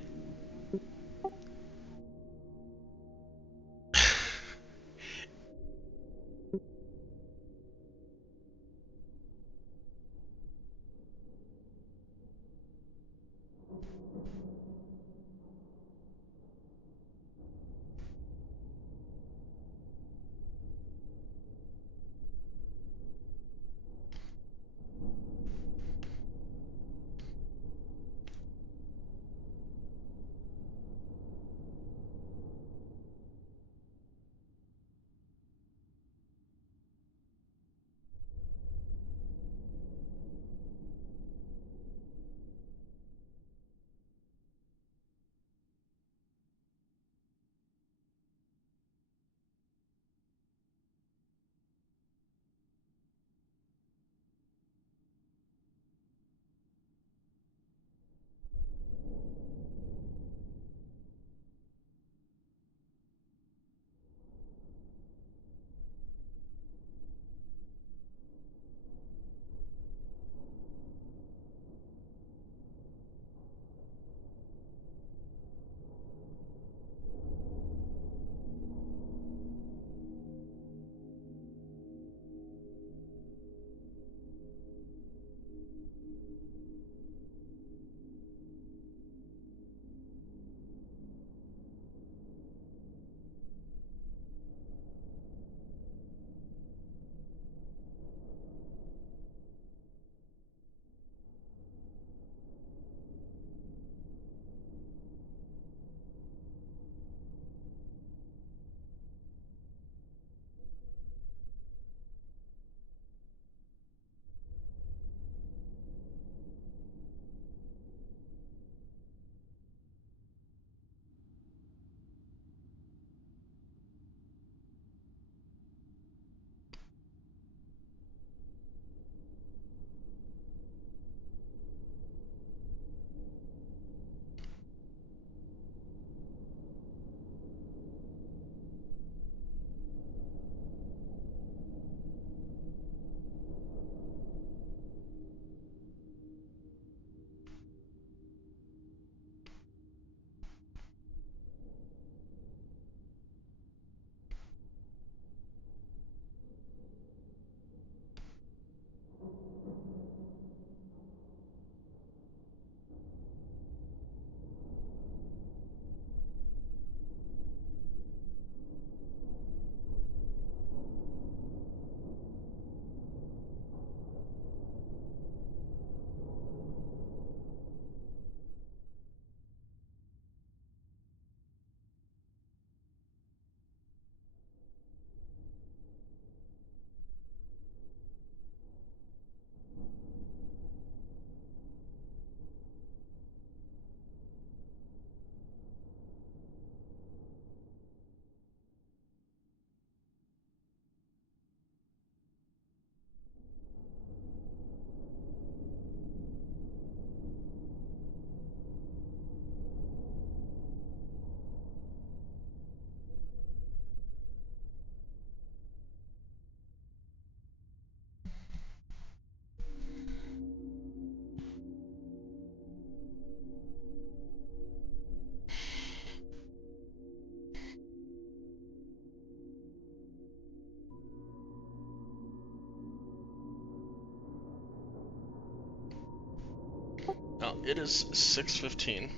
Now, it is 6:15,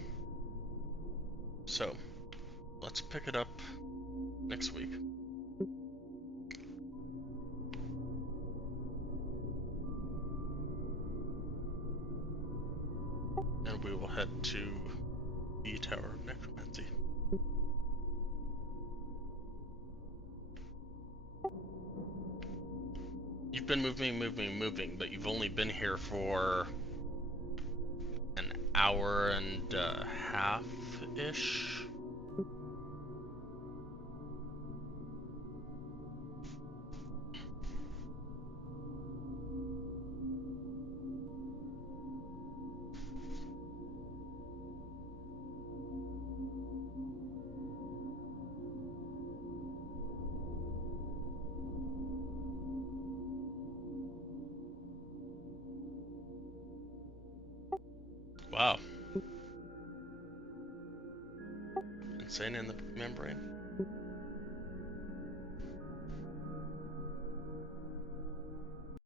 so let's pick it up next week. And we will head to the Tower of Necromancy. You've been moving, but you've only been here for an hour and a half-ish. Wow. Insane in the membrane.